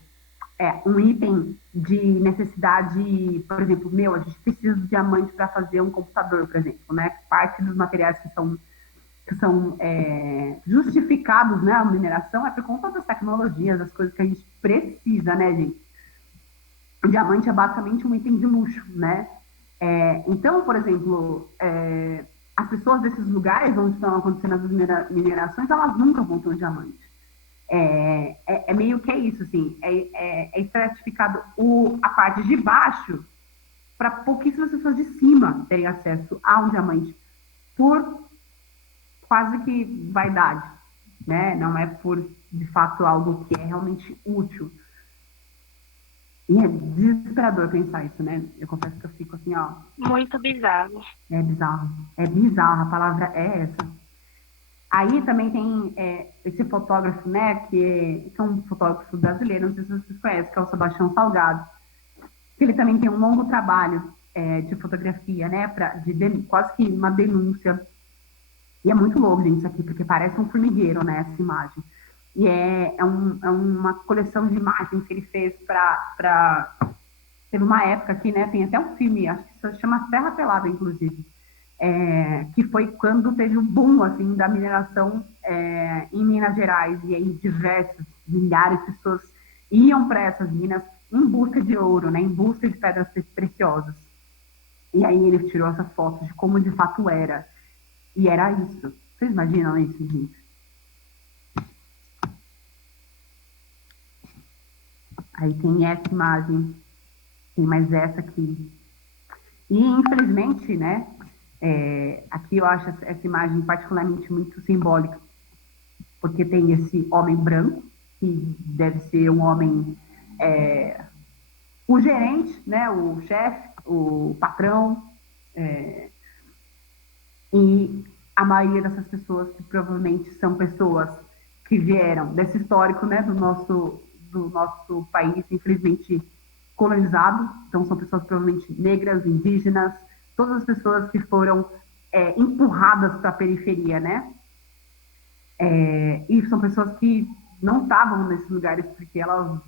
um item de necessidade, por exemplo, a gente precisa de diamante para fazer um computador, por exemplo, né? Parte dos materiais que são justificados, né, a mineração é por conta das tecnologias, das coisas que a gente precisa, né, gente? O diamante é basicamente um item de luxo, né? Então, por exemplo, as pessoas desses lugares onde estão acontecendo as minerações, elas nunca vão ter um diamante. Meio que isso, assim, é estratificado a parte de baixo para pouquíssimas pessoas de cima terem acesso a um diamante por quase que vaidade, né? Não é por, de fato, algo que é realmente útil. E é desesperador pensar isso, né? Eu confesso que eu fico assim, ó... Muito bizarro. É bizarro. É bizarro, a palavra é essa. Aí também tem esse fotógrafo, né? Que é um fotógrafo brasileiro, não sei se vocês conhecem, que é o Sebastião Salgado. Ele também tem um longo trabalho de fotografia, né? Quase que uma denúncia. E é muito louco, gente, isso aqui, porque parece um formigueiro, né? Essa imagem. E é uma coleção de imagens que ele fez teve uma época aqui, né? Tem até um filme, acho que se chama Serra Pelada, inclusive, que foi quando teve o boom, assim, da mineração em Minas Gerais, e aí diversos, milhares de pessoas iam para essas minas em busca de ouro, né? Em busca de pedras preciosas. E aí ele tirou essa foto de como de fato era. E era isso. Vocês imaginam isso, gente? Aí tem essa imagem, tem mais essa aqui. E, infelizmente, né, Aqui eu acho essa imagem particularmente muito simbólica, porque tem esse homem branco, que deve ser um homem, o gerente, né, o chefe, o patrão, e a maioria dessas pessoas que provavelmente são pessoas que vieram desse histórico, né, do nosso país, infelizmente colonizado. Então são pessoas provavelmente negras, indígenas, todas as pessoas que foram empurradas para a periferia, né? E são pessoas que não estavam nesses lugares porque elas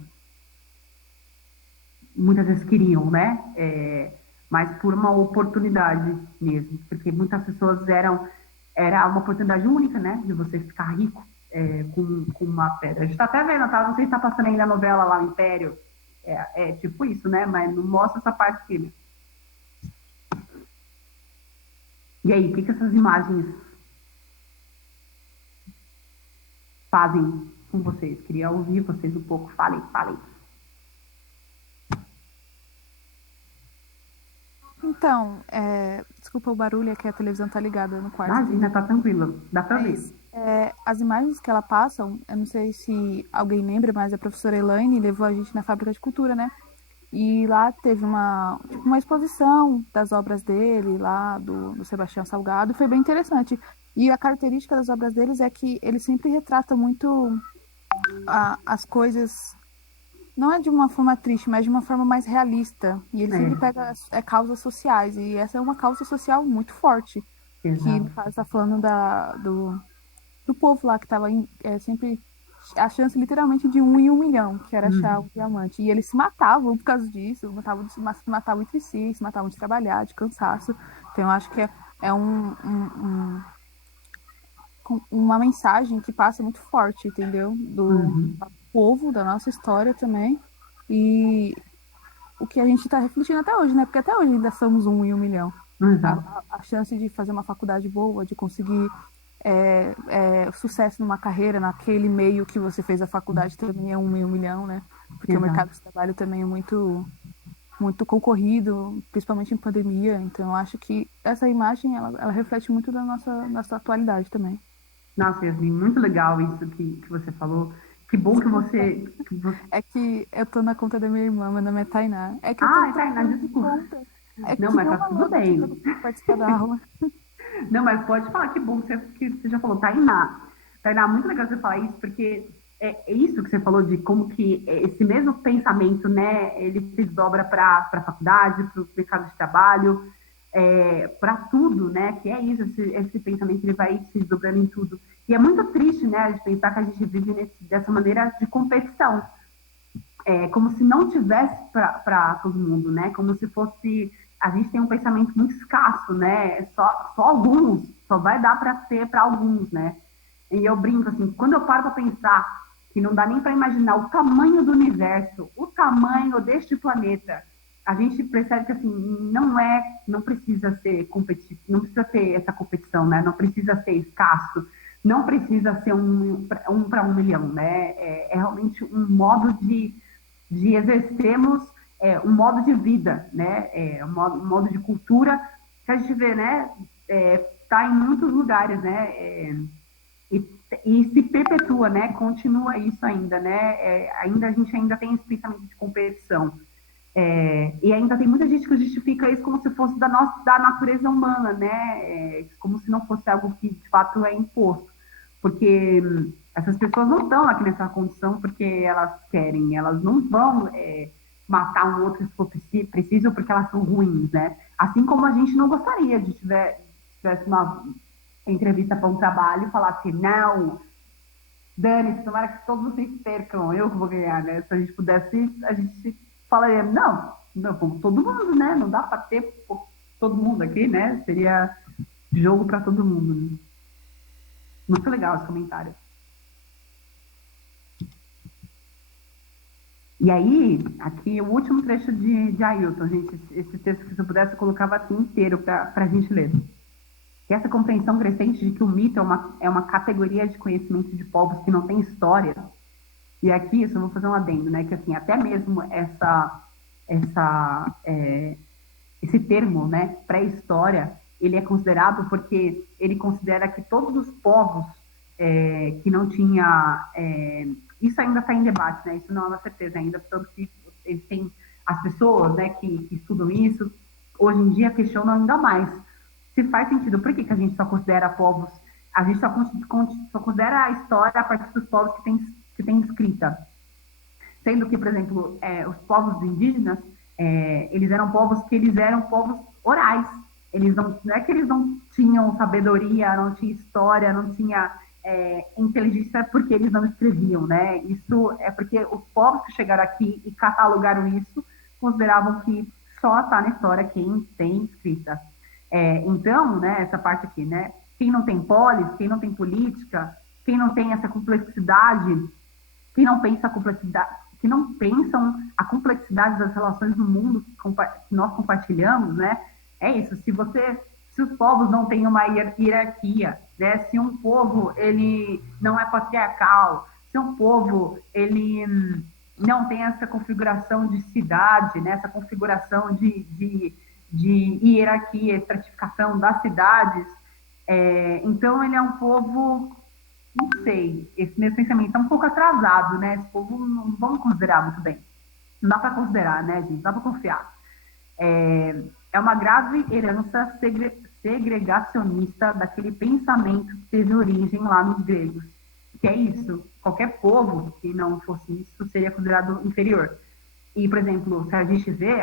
muitas vezes queriam, né? Mas por uma oportunidade mesmo, porque muitas pessoas era uma oportunidade única, né? De você ficar rico com uma pedra. A gente está até vendo, tá? Não sei se está passando ainda a novela lá, o Império. É tipo isso, né? Mas não mostra essa parte aqui, né? E aí, o que essas imagens fazem com vocês? Queria ouvir vocês um pouco. Falem. Então, desculpa o barulho, é que a televisão tá ligada no quarto. Imagina, tá tranquila. Dá pra ver. As imagens que ela passam, eu não sei se alguém lembra, mas a professora Elaine levou a gente na Fábrica de Cultura, né? E lá teve uma exposição das obras dele, lá do Sebastião Salgado, foi bem interessante. E a característica das obras deles é que ele sempre retrata muito as coisas, não é de uma forma triste, mas de uma forma mais realista. E ele sempre pega causas sociais, e essa é uma causa social muito forte. Exato. Que, no caso, está falando do povo lá que estava sempre a chance literalmente de 1 em 1 milhão, que era achar um diamante. E eles se matavam por causa disso, se matavam entre si, se matavam de trabalhar, de cansaço. Então eu acho que é uma mensagem que passa muito forte, entendeu? Do povo, da nossa história também. E o que a gente está refletindo até hoje, né? Porque até hoje ainda somos 1 em 1 milhão. A chance de fazer uma faculdade boa, de conseguir sucesso numa carreira, naquele meio que você fez a faculdade também é 1 em 1 milhão, né? Porque o mercado de trabalho também é muito, muito concorrido, principalmente em pandemia. Então, eu acho que essa imagem, ela reflete muito da nossa atualidade também. Nossa, Yasmin, muito legal isso que você falou. Que bom que você... É que eu tô na conta da minha irmã, meu nome é Tainá. É que Tainá, desculpa. Não, mas tá tudo bem. Participar da aula. Não, mas pode falar, que bom que você já falou. Tainá, muito legal você falar isso, porque é isso que você falou de como que esse mesmo pensamento, né, ele se desdobra para a faculdade, para o mercado de trabalho, para tudo, né, que é isso, esse pensamento ele vai se desdobrando em tudo. E é muito triste, né, de pensar que a gente vive dessa maneira de competição, como se não tivesse para todo mundo, né, como se fosse... A gente tem um pensamento muito escasso, né? Só alguns, só vai dar para ter para alguns, né? E eu brinco assim, quando eu paro para pensar que não dá nem para imaginar o tamanho do universo, o tamanho deste planeta, a gente percebe que assim não precisa ser competitivo, não precisa ter essa competição, né? Não precisa ser escasso, não precisa ser um para 1 milhão, né? É realmente um modo de exercermos um modo de vida, né? Um modo de cultura que a gente vê, né? Tá em muitos lugares, né? E se perpetua, né? Continua isso ainda, né? A gente ainda tem esse pensamento de competição. E ainda tem muita gente que justifica isso como se fosse da natureza humana, né? Como se não fosse algo que de fato é imposto. Porque essas pessoas não estão aqui nessa condição porque elas querem, elas não vão matar um outro se for preciso porque elas são ruins, né? Assim como a gente não gostaria de tivesse uma entrevista para um trabalho e falasse, não, dane-se, tomara que todos vocês percam, eu que vou ganhar, né? Se a gente pudesse, a gente falaria, não, todo mundo, né? Não dá para ter todo mundo aqui, né? Seria jogo para todo mundo, né? Muito legal esse comentário. E aí, aqui o último trecho de Ailton, gente, esse texto que se eu pudesse eu colocava aqui inteiro para a gente ler. Que essa compreensão crescente de que o mito é uma categoria de conhecimento de povos que não tem história. E aqui, isso eu vou fazer um adendo, né? Que assim, até mesmo esse termo, né, pré-história, ele é considerado porque ele considera que todos os povos que não tinha... isso ainda está em debate, né? Isso não é uma certeza ainda, portanto, que eles têm as pessoas, né, que estudam isso, hoje em dia questionam ainda mais se faz sentido. Por que a gente só considera povos... A gente só considera a história a partir dos povos que tem escrita. Sendo que, por exemplo, os povos indígenas, eles eram povos orais. Eles não é que eles não tinham sabedoria, não tinha história, não tinha inteligência porque eles não escreviam, né? Isso é porque os povos que chegaram aqui e catalogaram isso consideravam que só está na história quem tem escrita. Então, né, essa parte aqui, né? Quem não tem polis, quem não tem política, quem não tem essa complexidade, quem não pensa a complexidade, que não pensam a complexidade das relações no mundo que nós compartilhamos, né? É isso. Se os povos não têm uma hierarquia, né? Se um povo ele não é patriarcal, se um povo ele não tem essa configuração de cidade, né? Essa configuração de hierarquia, estratificação das cidades, então ele é um povo, não sei, esse meu pensamento é um pouco atrasado, né? Esse povo não vamos considerar muito bem. Não dá para considerar, né, gente? Não dá para confiar. É uma grave herança segregacionista daquele pensamento que teve origem lá nos gregos. Que é isso. Qualquer povo que não fosse isso seria considerado inferior. E, por exemplo, se a gente vê,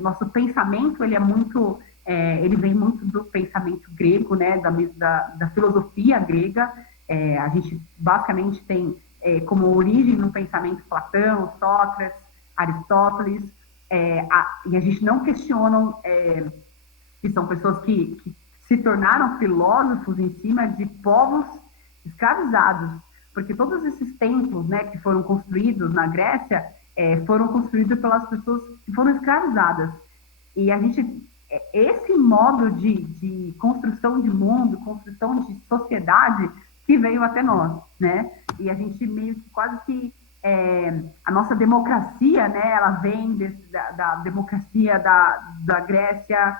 nosso pensamento ele é muito... ele vem muito do pensamento grego, né, da filosofia grega. A gente basicamente tem como origem no pensamento Platão, Sócrates, Aristóteles, e a gente não questiona que são pessoas que se tornaram filósofos em cima de povos escravizados, porque todos esses templos, né, que foram construídos na Grécia foram construídos pelas pessoas que foram escravizadas. E a gente... esse modo de construção de mundo, construção de sociedade que veio até nós, né? E a gente meio que quase que a nossa democracia, né? Ela vem da democracia da Grécia,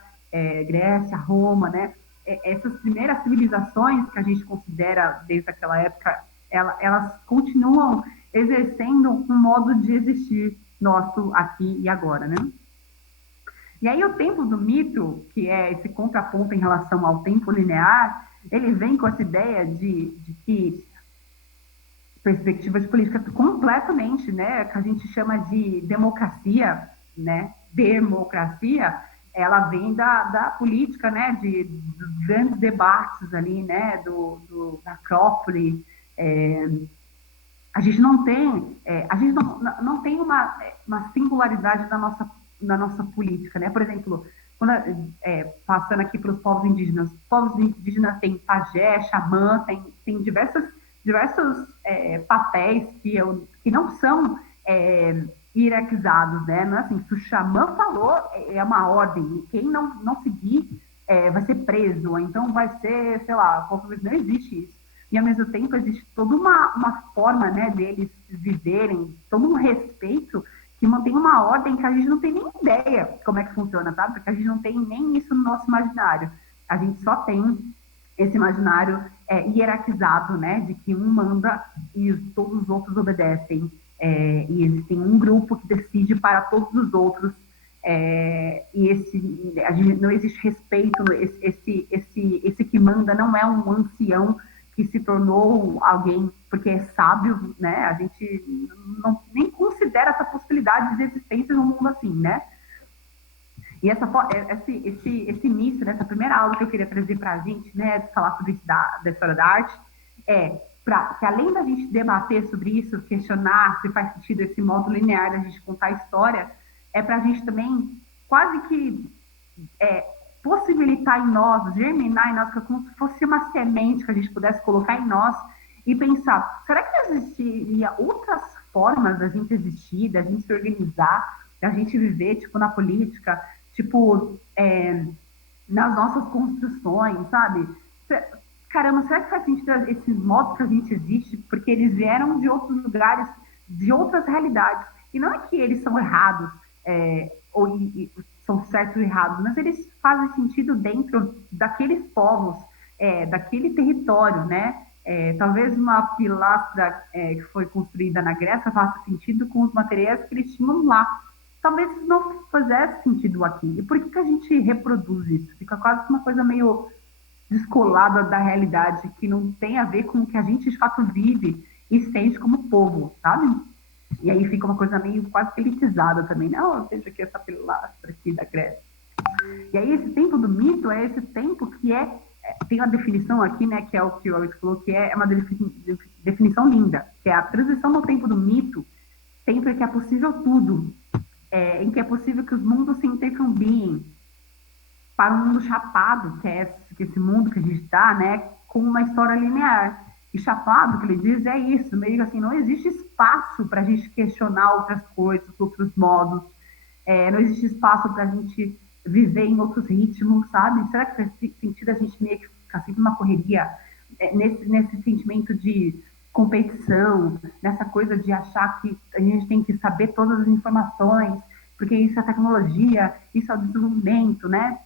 Grécia, Roma, né? Essas primeiras civilizações que a gente considera desde aquela época, elas continuam exercendo um modo de existir nosso aqui e agora, né? E aí o tempo do mito, que é esse contraponto em relação ao tempo linear, ele vem com essa ideia de que perspectivas políticas completamente, né, que a gente chama de democracia, né, democracia, ela vem da política, né, dos grandes debates ali, né, da Acrópole. A gente não tem uma singularidade da nossa política, né? Por exemplo, passando aqui para os povos indígenas têm pajé, xamã, tem diversos papéis que não são hierarquizados, né? Não é assim, se o xamã falou, é uma ordem, e quem não seguir vai ser preso, ou então vai ser, sei lá, não existe isso. E, ao mesmo tempo, existe toda uma forma, né, deles viverem, todo um respeito que mantém uma ordem que a gente não tem nem ideia como é que funciona, sabe? Porque a gente não tem nem isso no nosso imaginário. A gente só tem esse imaginário hierarquizado, né, de que um manda e todos os outros obedecem. E existem um grupo que decide para todos os outros. Não existe respeito. Esse que manda não é um ancião que se tornou alguém porque é sábio, né? A gente nem considera essa possibilidade de existência num mundo assim, né? E esse início, nessa primeira aula que eu queria trazer para a gente, né, de falar sobre isso da história da arte, que além da gente debater sobre isso, questionar se faz sentido esse modo linear da gente contar a história, para a gente também quase que possibilitar em nós, germinar em nós, como se fosse uma semente que a gente pudesse colocar em nós e pensar, será que existiria outras formas da gente existir, da gente se organizar, da gente viver, tipo, na política, tipo, nas nossas construções, sabe? Caramba, será que faz sentido esses modos que a gente existe? Porque eles vieram de outros lugares, de outras realidades. E não é que eles são errados, são certos e errados, mas eles fazem sentido dentro daqueles povos, daquele território, né? Talvez uma pilastra que foi construída na Grécia faça sentido com os materiais que eles tinham lá. Talvez isso não fizesse sentido aqui. E por que a gente reproduz isso? Fica quase uma coisa meio descolada da realidade, que não tem a ver com o que a gente de fato vive e sente como povo, sabe? E aí fica uma coisa meio quase elitizada também. Não, veja aqui essa pilastra aqui da Grécia. E aí esse tempo do mito é esse tempo que tem uma definição aqui, né, que é o que o Alex falou, que é uma definição linda, que é a transição do tempo do mito, tempo em que é possível tudo, em que é possível que os mundos se intercambiem para um mundo chapado, que é esse mundo que a gente está, né, com uma história linear. E chapado, que ele diz, é isso, meio assim, não existe espaço para a gente questionar outras coisas, outros modos, não existe espaço para a gente viver em outros ritmos, sabe? Será que faz sentido a gente meio que ficar sempre numa correria, nesse sentimento de competição, nessa coisa de achar que a gente tem que saber todas as informações, porque isso é tecnologia, isso é o desenvolvimento, né?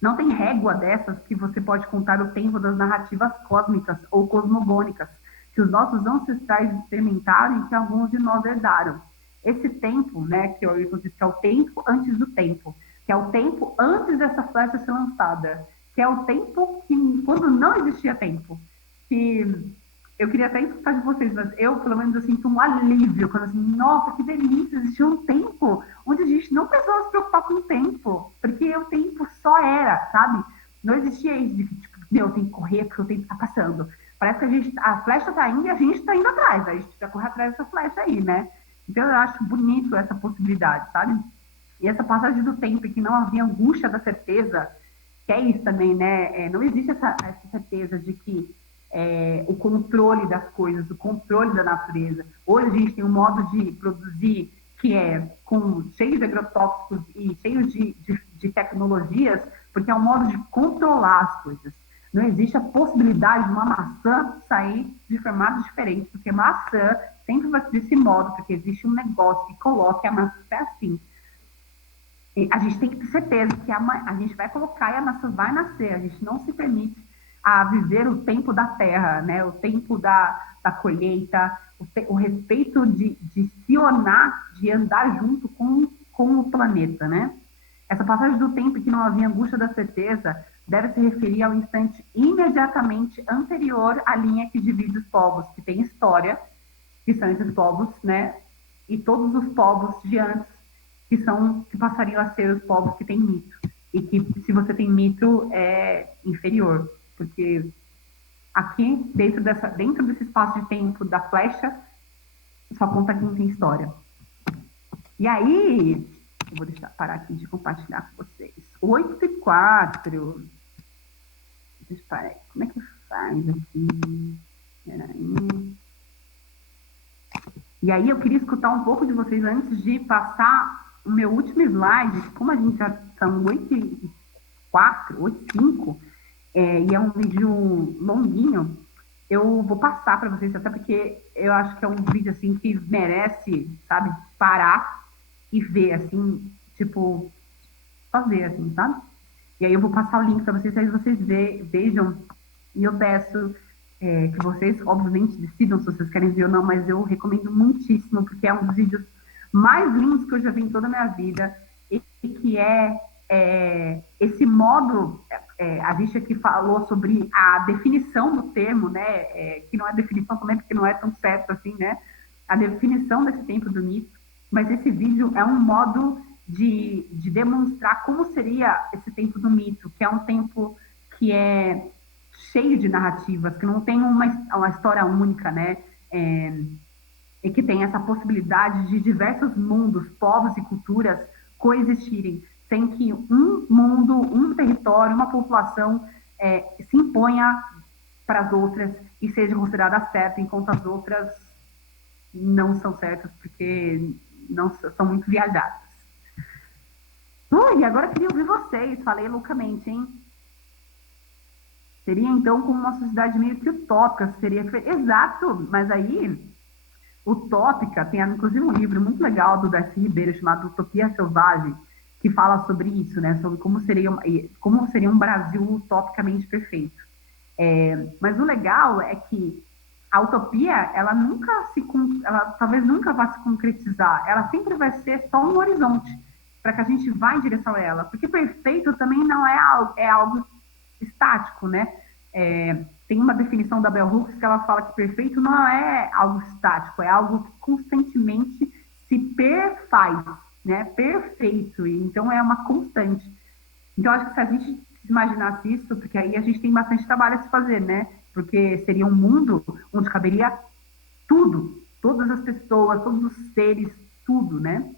Não tem régua dessas que você pode contar o tempo das narrativas cósmicas ou cosmogônicas que os nossos ancestrais experimentaram e que alguns de nós herdaram. Esse tempo, né, que eu disse que é o tempo antes do tempo, que é o tempo antes dessa flecha ser lançada, que é o tempo que, quando não existia tempo, que eu queria até escutar de vocês, mas eu, pelo menos, eu sinto um alívio, quando assim, nossa, que delícia, existia um tempo onde a gente não precisava se preocupar com o tempo, porque o tempo só era, sabe? Não existia isso de que, tipo, meu, tem que correr porque o tempo está passando. Parece que a flecha está indo e a gente está indo atrás, a gente precisa correr atrás dessa flecha aí, né? Então eu acho bonito essa possibilidade, sabe? E essa passagem do tempo em que não havia angústia da certeza, que é isso também, né? Não existe essa certeza de que o controle das coisas, o controle da natureza. Hoje a gente tem um modo de produzir que é cheio de agrotóxicos e cheio de tecnologias, porque é um modo de controlar as coisas. Não existe a possibilidade de uma maçã sair de formatos diferentes, porque maçã sempre vai ser desse modo, porque existe um negócio que coloca a maçã assim. E a gente tem que ter certeza que a gente vai colocar e a maçã vai nascer. A gente não se permite a viver o tempo da terra, né? O tempo da colheita, o respeito de se onar, de andar junto com o planeta, né? Essa passagem do tempo que não havia angústia da certeza deve se referir ao instante imediatamente anterior à linha que divide os povos, que tem história, que são esses povos, né? E todos os povos de antes, que passariam a ser os povos que têm mito. E que, se você tem mito, é inferior. Porque aqui, dentro desse espaço de tempo da flecha, só conta quem tem história. E aí, eu vou parar aqui de compartilhar com vocês. 8:04. Deixa eu parar. Como é que faz aqui? Peraí. E aí, eu queria escutar um pouco de vocês antes de passar o meu último slide. Como a gente já são 8:04, 8:05, e é um vídeo longuinho, eu vou passar para vocês, até porque eu acho que é um vídeo, assim, que merece, sabe, parar e ver, assim, tipo, fazer, assim, sabe? E aí eu vou passar o link para vocês, aí vocês vejam, e eu peço que vocês, obviamente, decidam se vocês querem ver ou não, mas eu recomendo muitíssimo, porque é um dos vídeos mais lindos que eu já vi em toda a minha vida, e que esse modo, a gente aqui falou sobre a definição do termo, né, que não é definição também, porque não é tão certo assim, né, a definição desse tempo do mito, mas esse vídeo é um modo de demonstrar como seria esse tempo do mito, que é um tempo que é cheio de narrativas, que não tem uma história única, né, e que tem essa possibilidade de diversos mundos, povos e culturas coexistirem, sem que um mundo, um território, uma população se imponha para as outras e seja considerada certa, enquanto as outras não são certas, porque não são muito viajadas. E agora eu queria ouvir vocês, falei loucamente, hein? Seria, então, como uma sociedade meio que utópica, seria... Exato, mas aí, utópica, tem inclusive um livro muito legal do Darcy Ribeiro, chamado Utopia Selvagem, que fala sobre isso, né? Sobre como seria um Brasil utopicamente perfeito. Mas o legal é que a utopia, ela talvez nunca vá se concretizar, ela sempre vai ser só um horizonte para que a gente vá em direção a ela, porque perfeito também não é algo estático, né? Tem uma definição da Bell Hooks que ela fala que perfeito não é algo estático, é algo que constantemente se perfaz, né? Perfeito, e então é uma constante. Então, acho que se a gente imaginasse isso, porque aí a gente tem bastante trabalho a se fazer, né? Porque seria um mundo onde caberia tudo, todas as pessoas, todos os seres, tudo, né?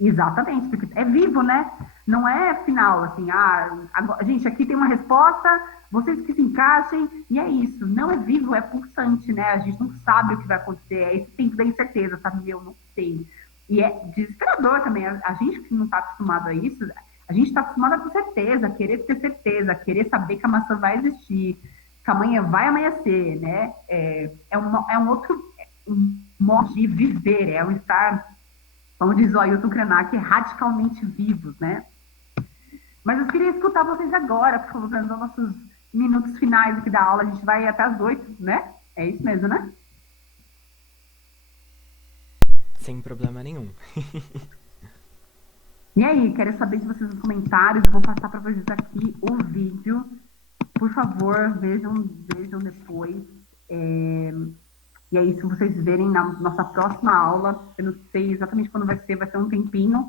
Exatamente, porque é vivo, né? Não é final, assim, gente, aqui tem uma resposta, vocês que se encaixem, e é isso. Não é vivo, é pulsante, né? A gente não sabe o que vai acontecer, é esse tempo da incerteza, sabe? Eu não sei. E é desesperador também. A gente que não está acostumado a isso, a gente está acostumado a ter certeza, a querer ter certeza, a querer saber que a maçã vai existir, que amanhã vai amanhecer, né? É um outro modo de viver, é um estar, como diz o Ailton Krenak, radicalmente vivos, né? Mas eu queria escutar vocês agora, por favor, nos nossos minutos finais aqui da aula. A gente vai até as 8, né? É isso mesmo, né? Sem problema nenhum. E aí, quero saber de vocês nos comentários. Eu vou passar para vocês aqui o vídeo. Por favor, vejam depois. E aí, se vocês verem na nossa próxima aula, eu não sei exatamente quando vai ser um tempinho,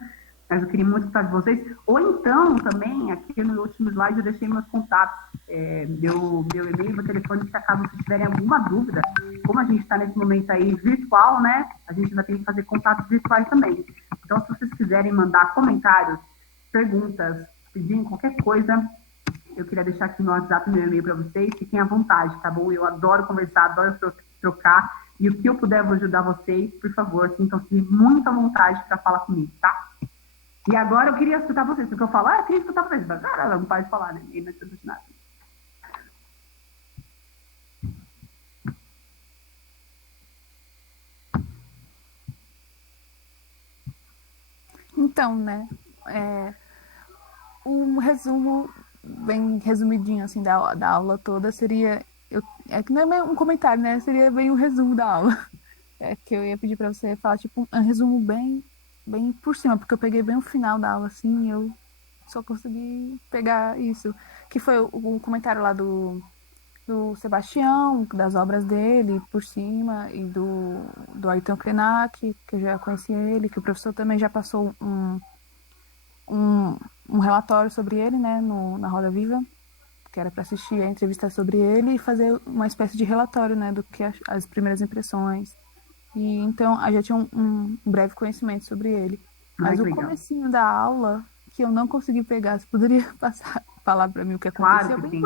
mas eu queria muito escutar de vocês. Ou então, também, aqui no último slide, eu deixei meus contatos, meu e-mail, meu telefone, se acaso vocês tiverem alguma dúvida. Como a gente está nesse momento aí virtual, né? A gente vai ter que fazer contatos virtuais também. Então, se vocês quiserem mandar comentários, perguntas, pedirem qualquer coisa, eu queria deixar aqui no WhatsApp meu e-mail para vocês. Fiquem à vontade, tá bom? Eu adoro conversar, adoro trocar. E o que eu puder vou ajudar vocês, por favor, sintam-se muito à vontade para falar comigo, tá? E agora eu queria escutar vocês, porque eu falo, eu queria escutar vocês, mas não pode falar, né? Ninguém vai ser nada. Então, né, um resumo bem resumidinho, assim, da aula toda seria, que não é meio um comentário, né, seria bem um resumo da aula. Que eu ia pedir pra você falar, tipo, um resumo bem por cima, porque eu peguei bem o final da aula, assim, e eu só consegui pegar isso. Que foi o comentário lá do Sebastião, das obras dele, por cima, e do Ailton Krenak, que eu já conhecia ele, que o professor também já passou um relatório sobre ele, né, na Roda Viva, que era para assistir a entrevista sobre ele e fazer uma espécie de relatório, né, do que as primeiras impressões. E então a já tinha um breve conhecimento sobre ele. Mas o comecinho da aula, que eu não consegui pegar, você poderia falar para mim o que aconteceu? Claro que bem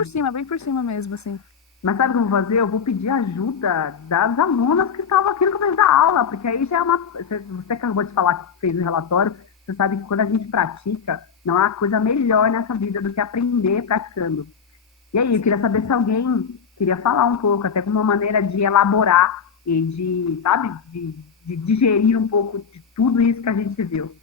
por cima mesmo, assim. Mas sabe o que eu vou fazer? Eu vou pedir ajuda das alunas que estavam aqui no começo da aula, porque aí já é uma... Você acabou de falar que fez o relatório, você sabe que quando a gente pratica, não há coisa melhor nessa vida do que aprender praticando. E aí, eu queria saber se alguém queria falar um pouco, até como uma maneira de elaborar e de, sabe, de digerir um pouco de tudo isso que a gente viu.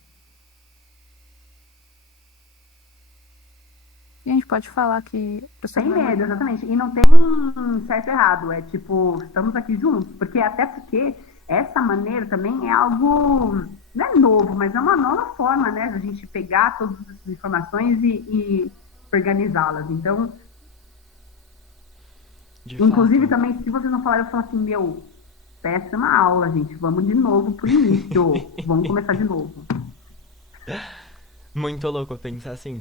E a gente pode falar que... Sem medo, exatamente. E não tem certo e errado. É tipo, estamos aqui juntos. Até porque essa maneira também é algo... Não é novo, mas é uma nova forma, né? A gente pegar todas essas informações e organizá-las. Então... Inclusive também, se vocês não falarem, eu falo assim, péssima aula, gente. Vamos de novo pro início. Vamos começar de novo. Muito louco pensar assim.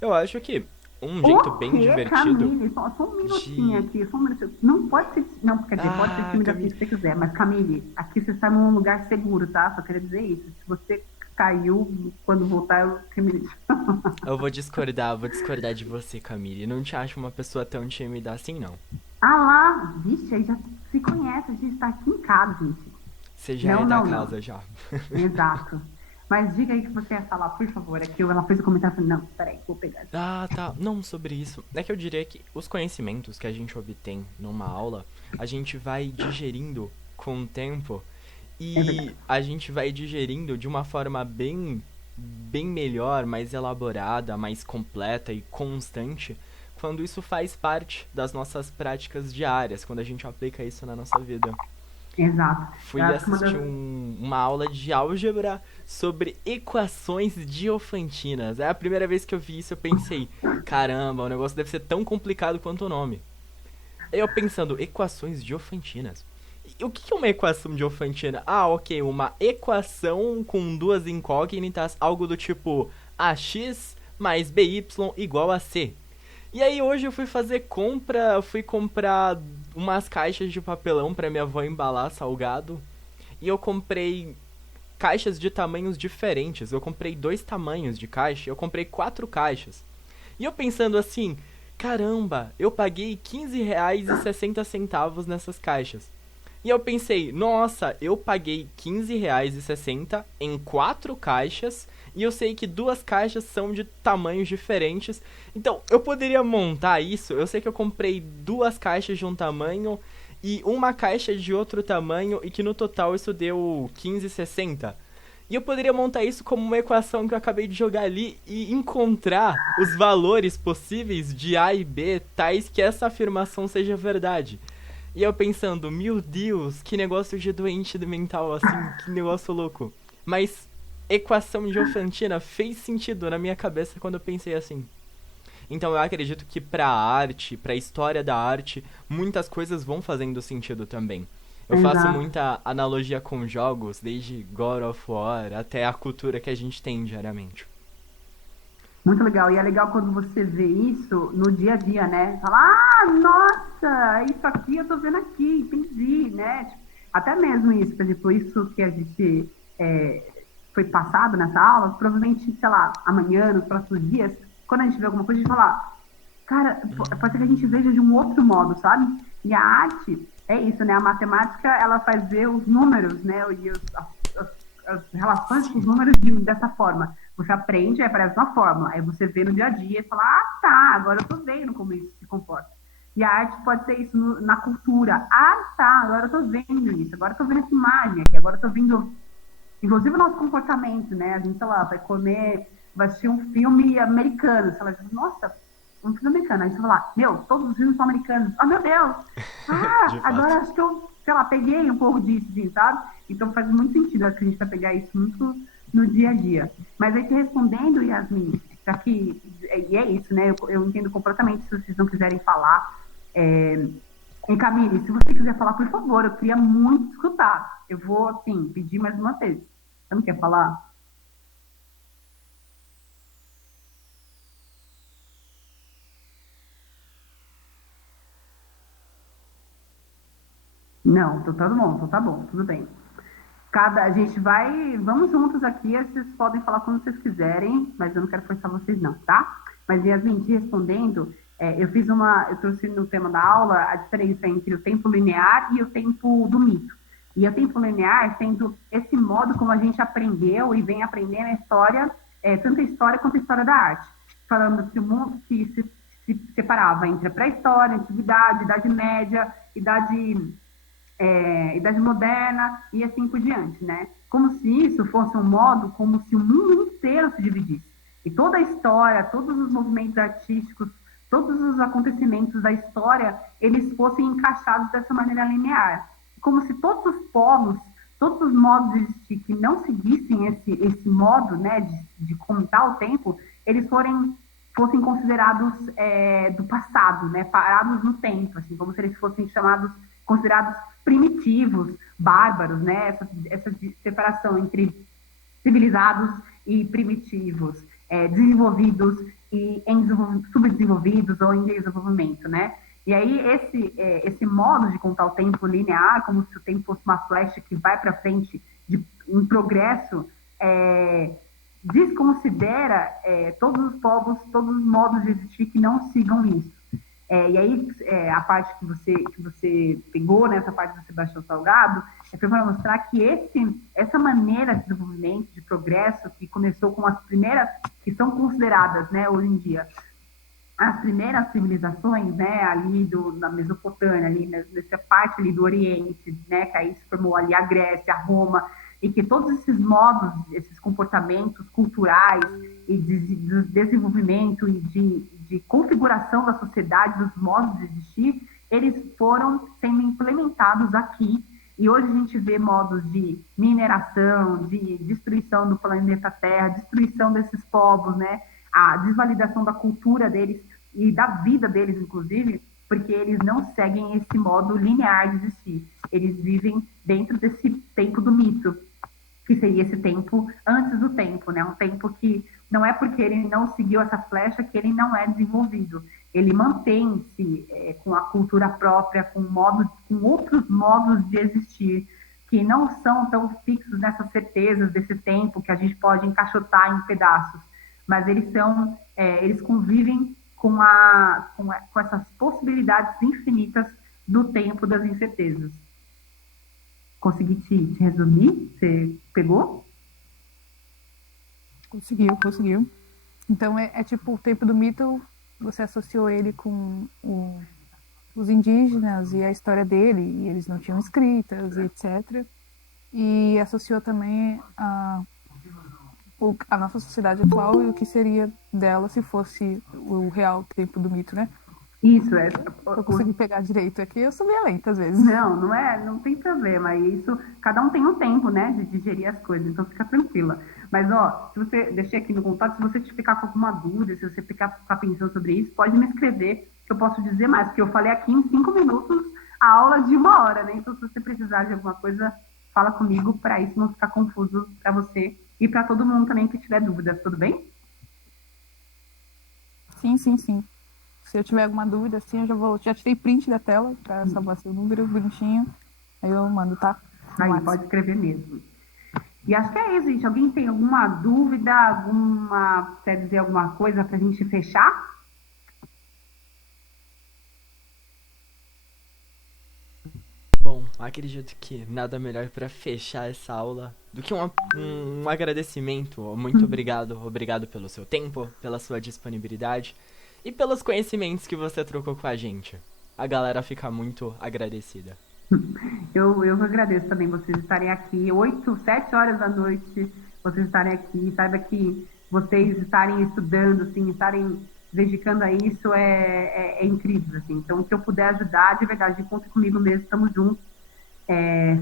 Eu acho que um jeito bem divertido... Camille, só um minutinho aqui, só um minutinho. Não pode ser... Não, quer dizer, pode ser tímida assim se você quiser. Mas, Camille, aqui você está num lugar seguro, tá? Só queria dizer isso. Se você caiu, quando voltar, eu vou discordar de você, Camille. Não te acho uma pessoa tão tímida assim, não. Ah lá, vixe, aí já se conhece, a gente tá aqui em casa, gente. Você já é da casa, já. Exato. Mas diga aí o que você ia falar, por favor. É que ela fez o comentário e falei, não, peraí, vou pegar. Tá. Não, sobre isso. É que eu diria que os conhecimentos que a gente obtém numa aula, a gente vai digerindo com o tempo É verdade. E a gente vai digerindo de uma forma bem melhor, mais elaborada, mais completa e constante, quando isso faz parte das nossas práticas diárias, quando a gente aplica isso na nossa vida. Exato. Eu Fui acho que assistir uma aula de álgebra sobre equações diofantinas. É a primeira vez que eu vi isso, eu pensei, caramba, o negócio deve ser tão complicado quanto o nome. Aí eu pensando, equações diofantinas. E o que é uma equação diofantina? Ah, ok, uma equação com duas incógnitas, algo do tipo ax mais by igual a c. E aí hoje eu fui fazer compra, eu fui comprar umas caixas de papelão pra minha avó embalar salgado. E eu comprei caixas de tamanhos diferentes. Eu comprei 2 tamanhos de caixa, eu comprei 4 caixas. E eu pensando assim, caramba, eu paguei R$ 15,60 nessas caixas. E eu pensei, nossa, eu paguei R$ 15,60 em 4 caixas e eu sei que 2 caixas são de tamanhos diferentes. Então, eu poderia montar isso. Eu sei que eu comprei 2 caixas de um tamanho e uma caixa de outro tamanho e que no total isso deu 15,60. E eu poderia montar isso como uma equação que eu acabei de jogar ali e encontrar os valores possíveis de A e B tais que essa afirmação seja verdade. E eu pensando, meu Deus, que negócio de doente mental, assim, que negócio louco. Mas equação diofantina fez sentido na minha cabeça quando eu pensei assim. Então eu acredito que pra arte, pra história da arte, muitas coisas vão fazendo sentido também. Eu faço Exato. muita analogia com jogos, desde God of War até a cultura que a gente tem diariamente. Muito legal. E é legal quando você vê isso no dia a dia, né? Fala, ah, nossa, isso aqui eu tô vendo aqui, entendi, né? Tipo, até mesmo isso, por exemplo, isso que a gente foi passado nessa aula, provavelmente, sei lá, amanhã, nos próximos dias, quando a gente vê alguma coisa, a gente fala, cara, pode ser que a gente veja de um outro modo, sabe? E a arte é isso, né? A matemática, ela faz ver os números, né? E as relações com os números dessa forma. Você aprende, aí aparece uma fórmula, aí você vê no dia a dia e fala, ah, tá, agora eu tô vendo como isso se comporta. E a arte pode ser isso na cultura. Ah, tá, agora eu tô vendo isso, agora eu tô vendo essa imagem aqui, agora eu tô vendo, inclusive o nosso comportamento, né? A gente, sei lá, vai comer, vai assistir um filme americano, sei lá, nossa, um filme americano. Aí você fala, meu, todos os filmes são americanos. Ah, meu Deus! Ah, De agora fato. acho que eu, sei lá, peguei um pouco disso, assim, sabe? Então faz muito sentido, acho que a gente vai pegar isso muito no dia a dia. Mas aí te respondendo, Yasmin, já que, e é isso, né? Eu entendo completamente se vocês não quiserem falar. E Camille, se você quiser falar, por favor, eu queria muito escutar. Eu vou, assim, pedir mais uma vez. Você não quer falar? Não, então tá bom, então tá bom, tudo bem. A gente vai, vamos juntos aqui, vocês podem falar quando vocês quiserem, mas eu não quero forçar vocês não, tá? Mas, Yasmin, te respondendo, eu trouxe no tema da aula a diferença entre o tempo linear e o tempo do mito. E o tempo linear sendo esse modo como a gente aprendeu e vem aprendendo a história, tanto a história quanto a história da arte. Falando que o mundo que se separava entre a pré-história, a antiguidade, idade média, idade moderna e assim por diante, né? Como se isso fosse um modo, como se o mundo inteiro se dividisse. E toda a história, todos os movimentos artísticos, todos os acontecimentos da história, eles fossem encaixados dessa maneira linear. Como se todos os povos, todos os modos de existir que não seguissem esse modo, né, de contar o tempo, eles fossem considerados do passado, né, parados no tempo, assim, como se eles fossem considerados primitivos, bárbaros, né? Essa separação entre civilizados e primitivos, desenvolvidos e subdesenvolvidos ou em desenvolvimento, né? E aí esse modo de contar o tempo linear, como se o tempo fosse uma flecha que vai para frente em progresso, desconsidera todos os povos, todos os modos de existir que não sigam isso. E aí, a parte que você pegou, né, essa parte do Sebastião Salgado, foi para mostrar que essa maneira de desenvolvimento, de progresso, que começou com as primeiras, que são consideradas, né, hoje em dia, as primeiras civilizações, né, ali na Mesopotâmia, ali nessa parte ali do Oriente, né, que aí se formou ali a Grécia, a Roma, e que todos esses modos, esses comportamentos culturais e de desenvolvimento e de configuração da sociedade, dos modos de existir, eles foram sendo implementados aqui. E hoje a gente vê modos de mineração, de destruição do planeta Terra, destruição desses povos, né? A desvalidação da cultura deles e da vida deles, inclusive, porque eles não seguem esse modo linear de existir. Eles vivem dentro desse tempo do mito, que seria esse tempo antes do tempo, né? Um tempo que não é porque ele não seguiu essa flecha que ele não é desenvolvido. Ele mantém-se com a cultura própria, com outros modos de existir, que não são tão fixos nessas certezas desse tempo que a gente pode encaixotar em pedaços, mas eles convivem com essas possibilidades infinitas do tempo das incertezas. Consegui te resumir? Você pegou? Conseguiu. Então é tipo o tempo do mito, você associou ele com os indígenas e a história dele, e eles não tinham escritas, e etc. E associou também a nossa sociedade atual e o que seria dela se fosse o real tempo do mito, né? Isso, Eu consegui pegar direito aqui, eu sou meio lenta às vezes. Não tem problema. Isso, cada um tem um tempo, né, de digerir as coisas, então fica tranquila. Mas, se você, deixei aqui no contato, se você ficar com alguma dúvida, se você ficar pensando sobre isso, pode me escrever, que eu posso dizer mais, porque eu falei aqui em 5 minutos a aula de 1 hora, né? Então, se você precisar de alguma coisa, fala comigo, para isso não ficar confuso para você e para todo mundo também que tiver dúvidas, tudo bem? Sim. Se eu tiver alguma dúvida, assim, já tirei print da tela para salvar seu número bonitinho. Aí eu mando, tá? Aí, pode escrever mesmo. E acho que é isso, gente. Alguém tem alguma dúvida, quer dizer alguma coisa pra gente fechar? Bom, acredito que nada melhor para fechar essa aula do que um agradecimento. Muito obrigado pelo seu tempo, pela sua disponibilidade e pelos conhecimentos que você trocou com a gente. A galera fica muito agradecida. Eu agradeço também vocês estarem aqui, 7 horas da noite, vocês estarem aqui. Saiba que vocês estarem estudando, assim, estarem dedicando a isso é incrível, assim. Então, se eu puder ajudar, de verdade, conta comigo mesmo, estamos juntos.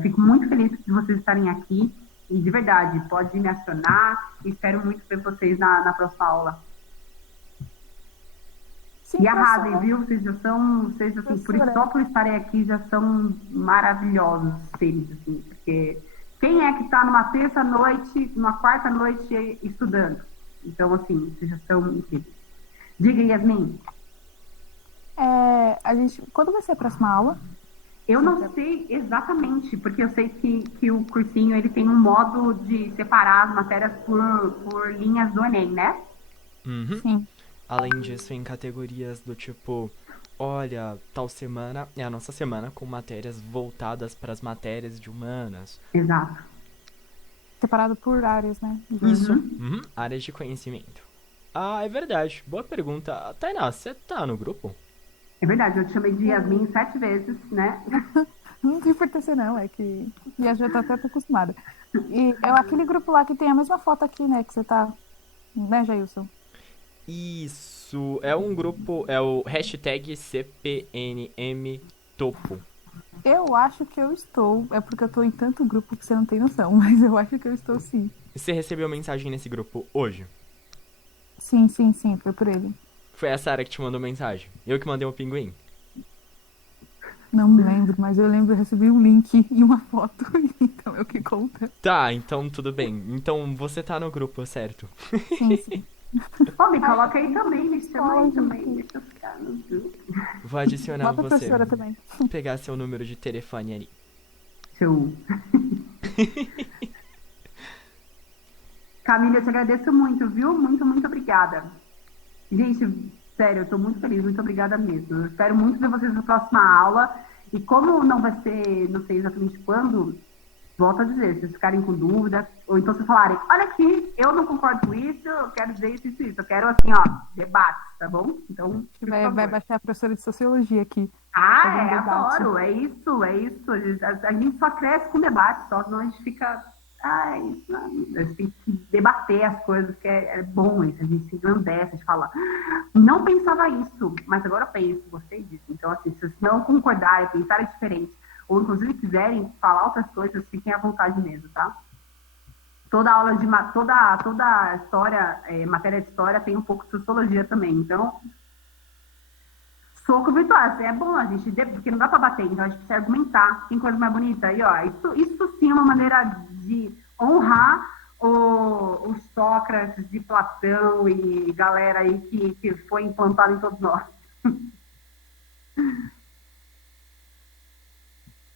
Fico muito feliz de vocês estarem aqui e, de verdade, pode me acionar e espero muito ver vocês na próxima aula. Sim, e arrasem, viu? Vocês assim, só por estarem aqui já são maravilhosos seres, assim, porque quem é que está numa terça-noite, numa quarta-noite estudando? Então, assim, vocês já são incríveis. Diga, Yasmin. Quando vai ser a próxima aula? Eu não sei exatamente, porque eu sei que o cursinho ele tem um modo de separar as matérias por linhas do Enem, né? Uhum. Sim. Além disso, em categorias do tipo, olha, tal semana é a nossa semana com matérias voltadas para as matérias de humanas. Exato. Separado por áreas, né? Isso. Uhum. Áreas de conhecimento. Ah, é verdade. Boa pergunta. Tainá, você tá no grupo? É verdade, eu te chamei de Yasmin 7 vezes, né? Não tem importância não, é que eu já tô até acostumada. E é aquele grupo lá que tem a mesma foto aqui, né, que você tá, né, Jailson? Isso, é um grupo, é o hashtag CPNM-Topo. Eu acho que eu estou, é porque eu tô em tanto grupo que você não tem noção, mas eu acho que eu estou sim. Você recebeu mensagem nesse grupo hoje? Sim, foi por ele. Foi a Sarah que te mandou mensagem, eu que mandei um pinguim. Não me lembro, mas eu lembro, eu recebi um link e uma foto, então é o que conta. Tá, então tudo bem, então você tá no grupo, certo? Sim. Me coloca aí também, me chama aí também, deixa eu ficar no grupo. Vou adicionar Bota você. A professora também. Pegar seu número de telefone ali. Show. Camila, eu te agradeço muito, viu? Muito, muito obrigada. Gente, sério, eu tô muito feliz, muito obrigada mesmo. Eu espero muito ver vocês na próxima aula. E como não vai ser, não sei exatamente quando, volto a dizer, se vocês ficarem com dúvida, ou então se falarem, olha aqui, eu não concordo com isso, eu quero dizer isso, isso, isso. Eu quero, assim, ó, debates, tá bom? Então, Vai baixar a professora de sociologia aqui. Adoro, é isso. A gente só cresce com debate, só senão a gente fica. A gente tem que debater as coisas, que é bom isso, a gente se engrandece, a gente fala, não pensava isso, mas agora eu penso, gostei disso. Então, assim, se vocês não concordarem, pensarem diferente, ou inclusive quiserem falar outras coisas, fiquem à vontade mesmo, tá? Toda aula de toda história, matéria de história tem um pouco de sociologia também, então soco virtual, é bom a gente, porque não dá para bater, então a gente precisa argumentar, tem coisa mais bonita aí, ó, isso sim é uma maneira de honrar o Sócrates de Platão e galera aí que foi implantado em todos nós.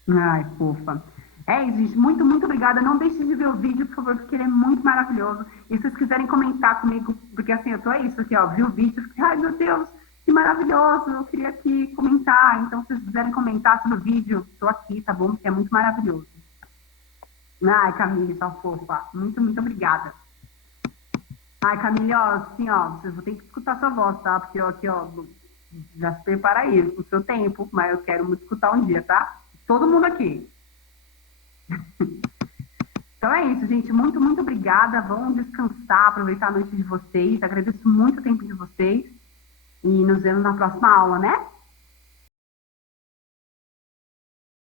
Ai, fofa. É isso, gente. Muito, muito obrigada. Não deixe de ver o vídeo, por favor, porque ele é muito maravilhoso. E se vocês quiserem comentar comigo, porque assim, eu tô isso aqui, ó, vi o vídeo, fiquei, ai, meu Deus, que maravilhoso, eu queria aqui comentar. Então, se vocês quiserem comentar sobre o vídeo, tô aqui, tá bom? Porque é muito maravilhoso. Ai, Camille, tá fofa. Muito, muito obrigada. Ai, Camille, ó, assim, ó, vocês vão ter que escutar sua voz, tá? Porque, ó, aqui, ó, já se prepara aí, o seu tempo, mas eu quero muito escutar um dia, tá? Todo mundo aqui. Então é isso, gente. Muito, muito obrigada. Vão descansar, aproveitar a noite de vocês. Agradeço muito o tempo de vocês. E nos vemos na próxima aula, né?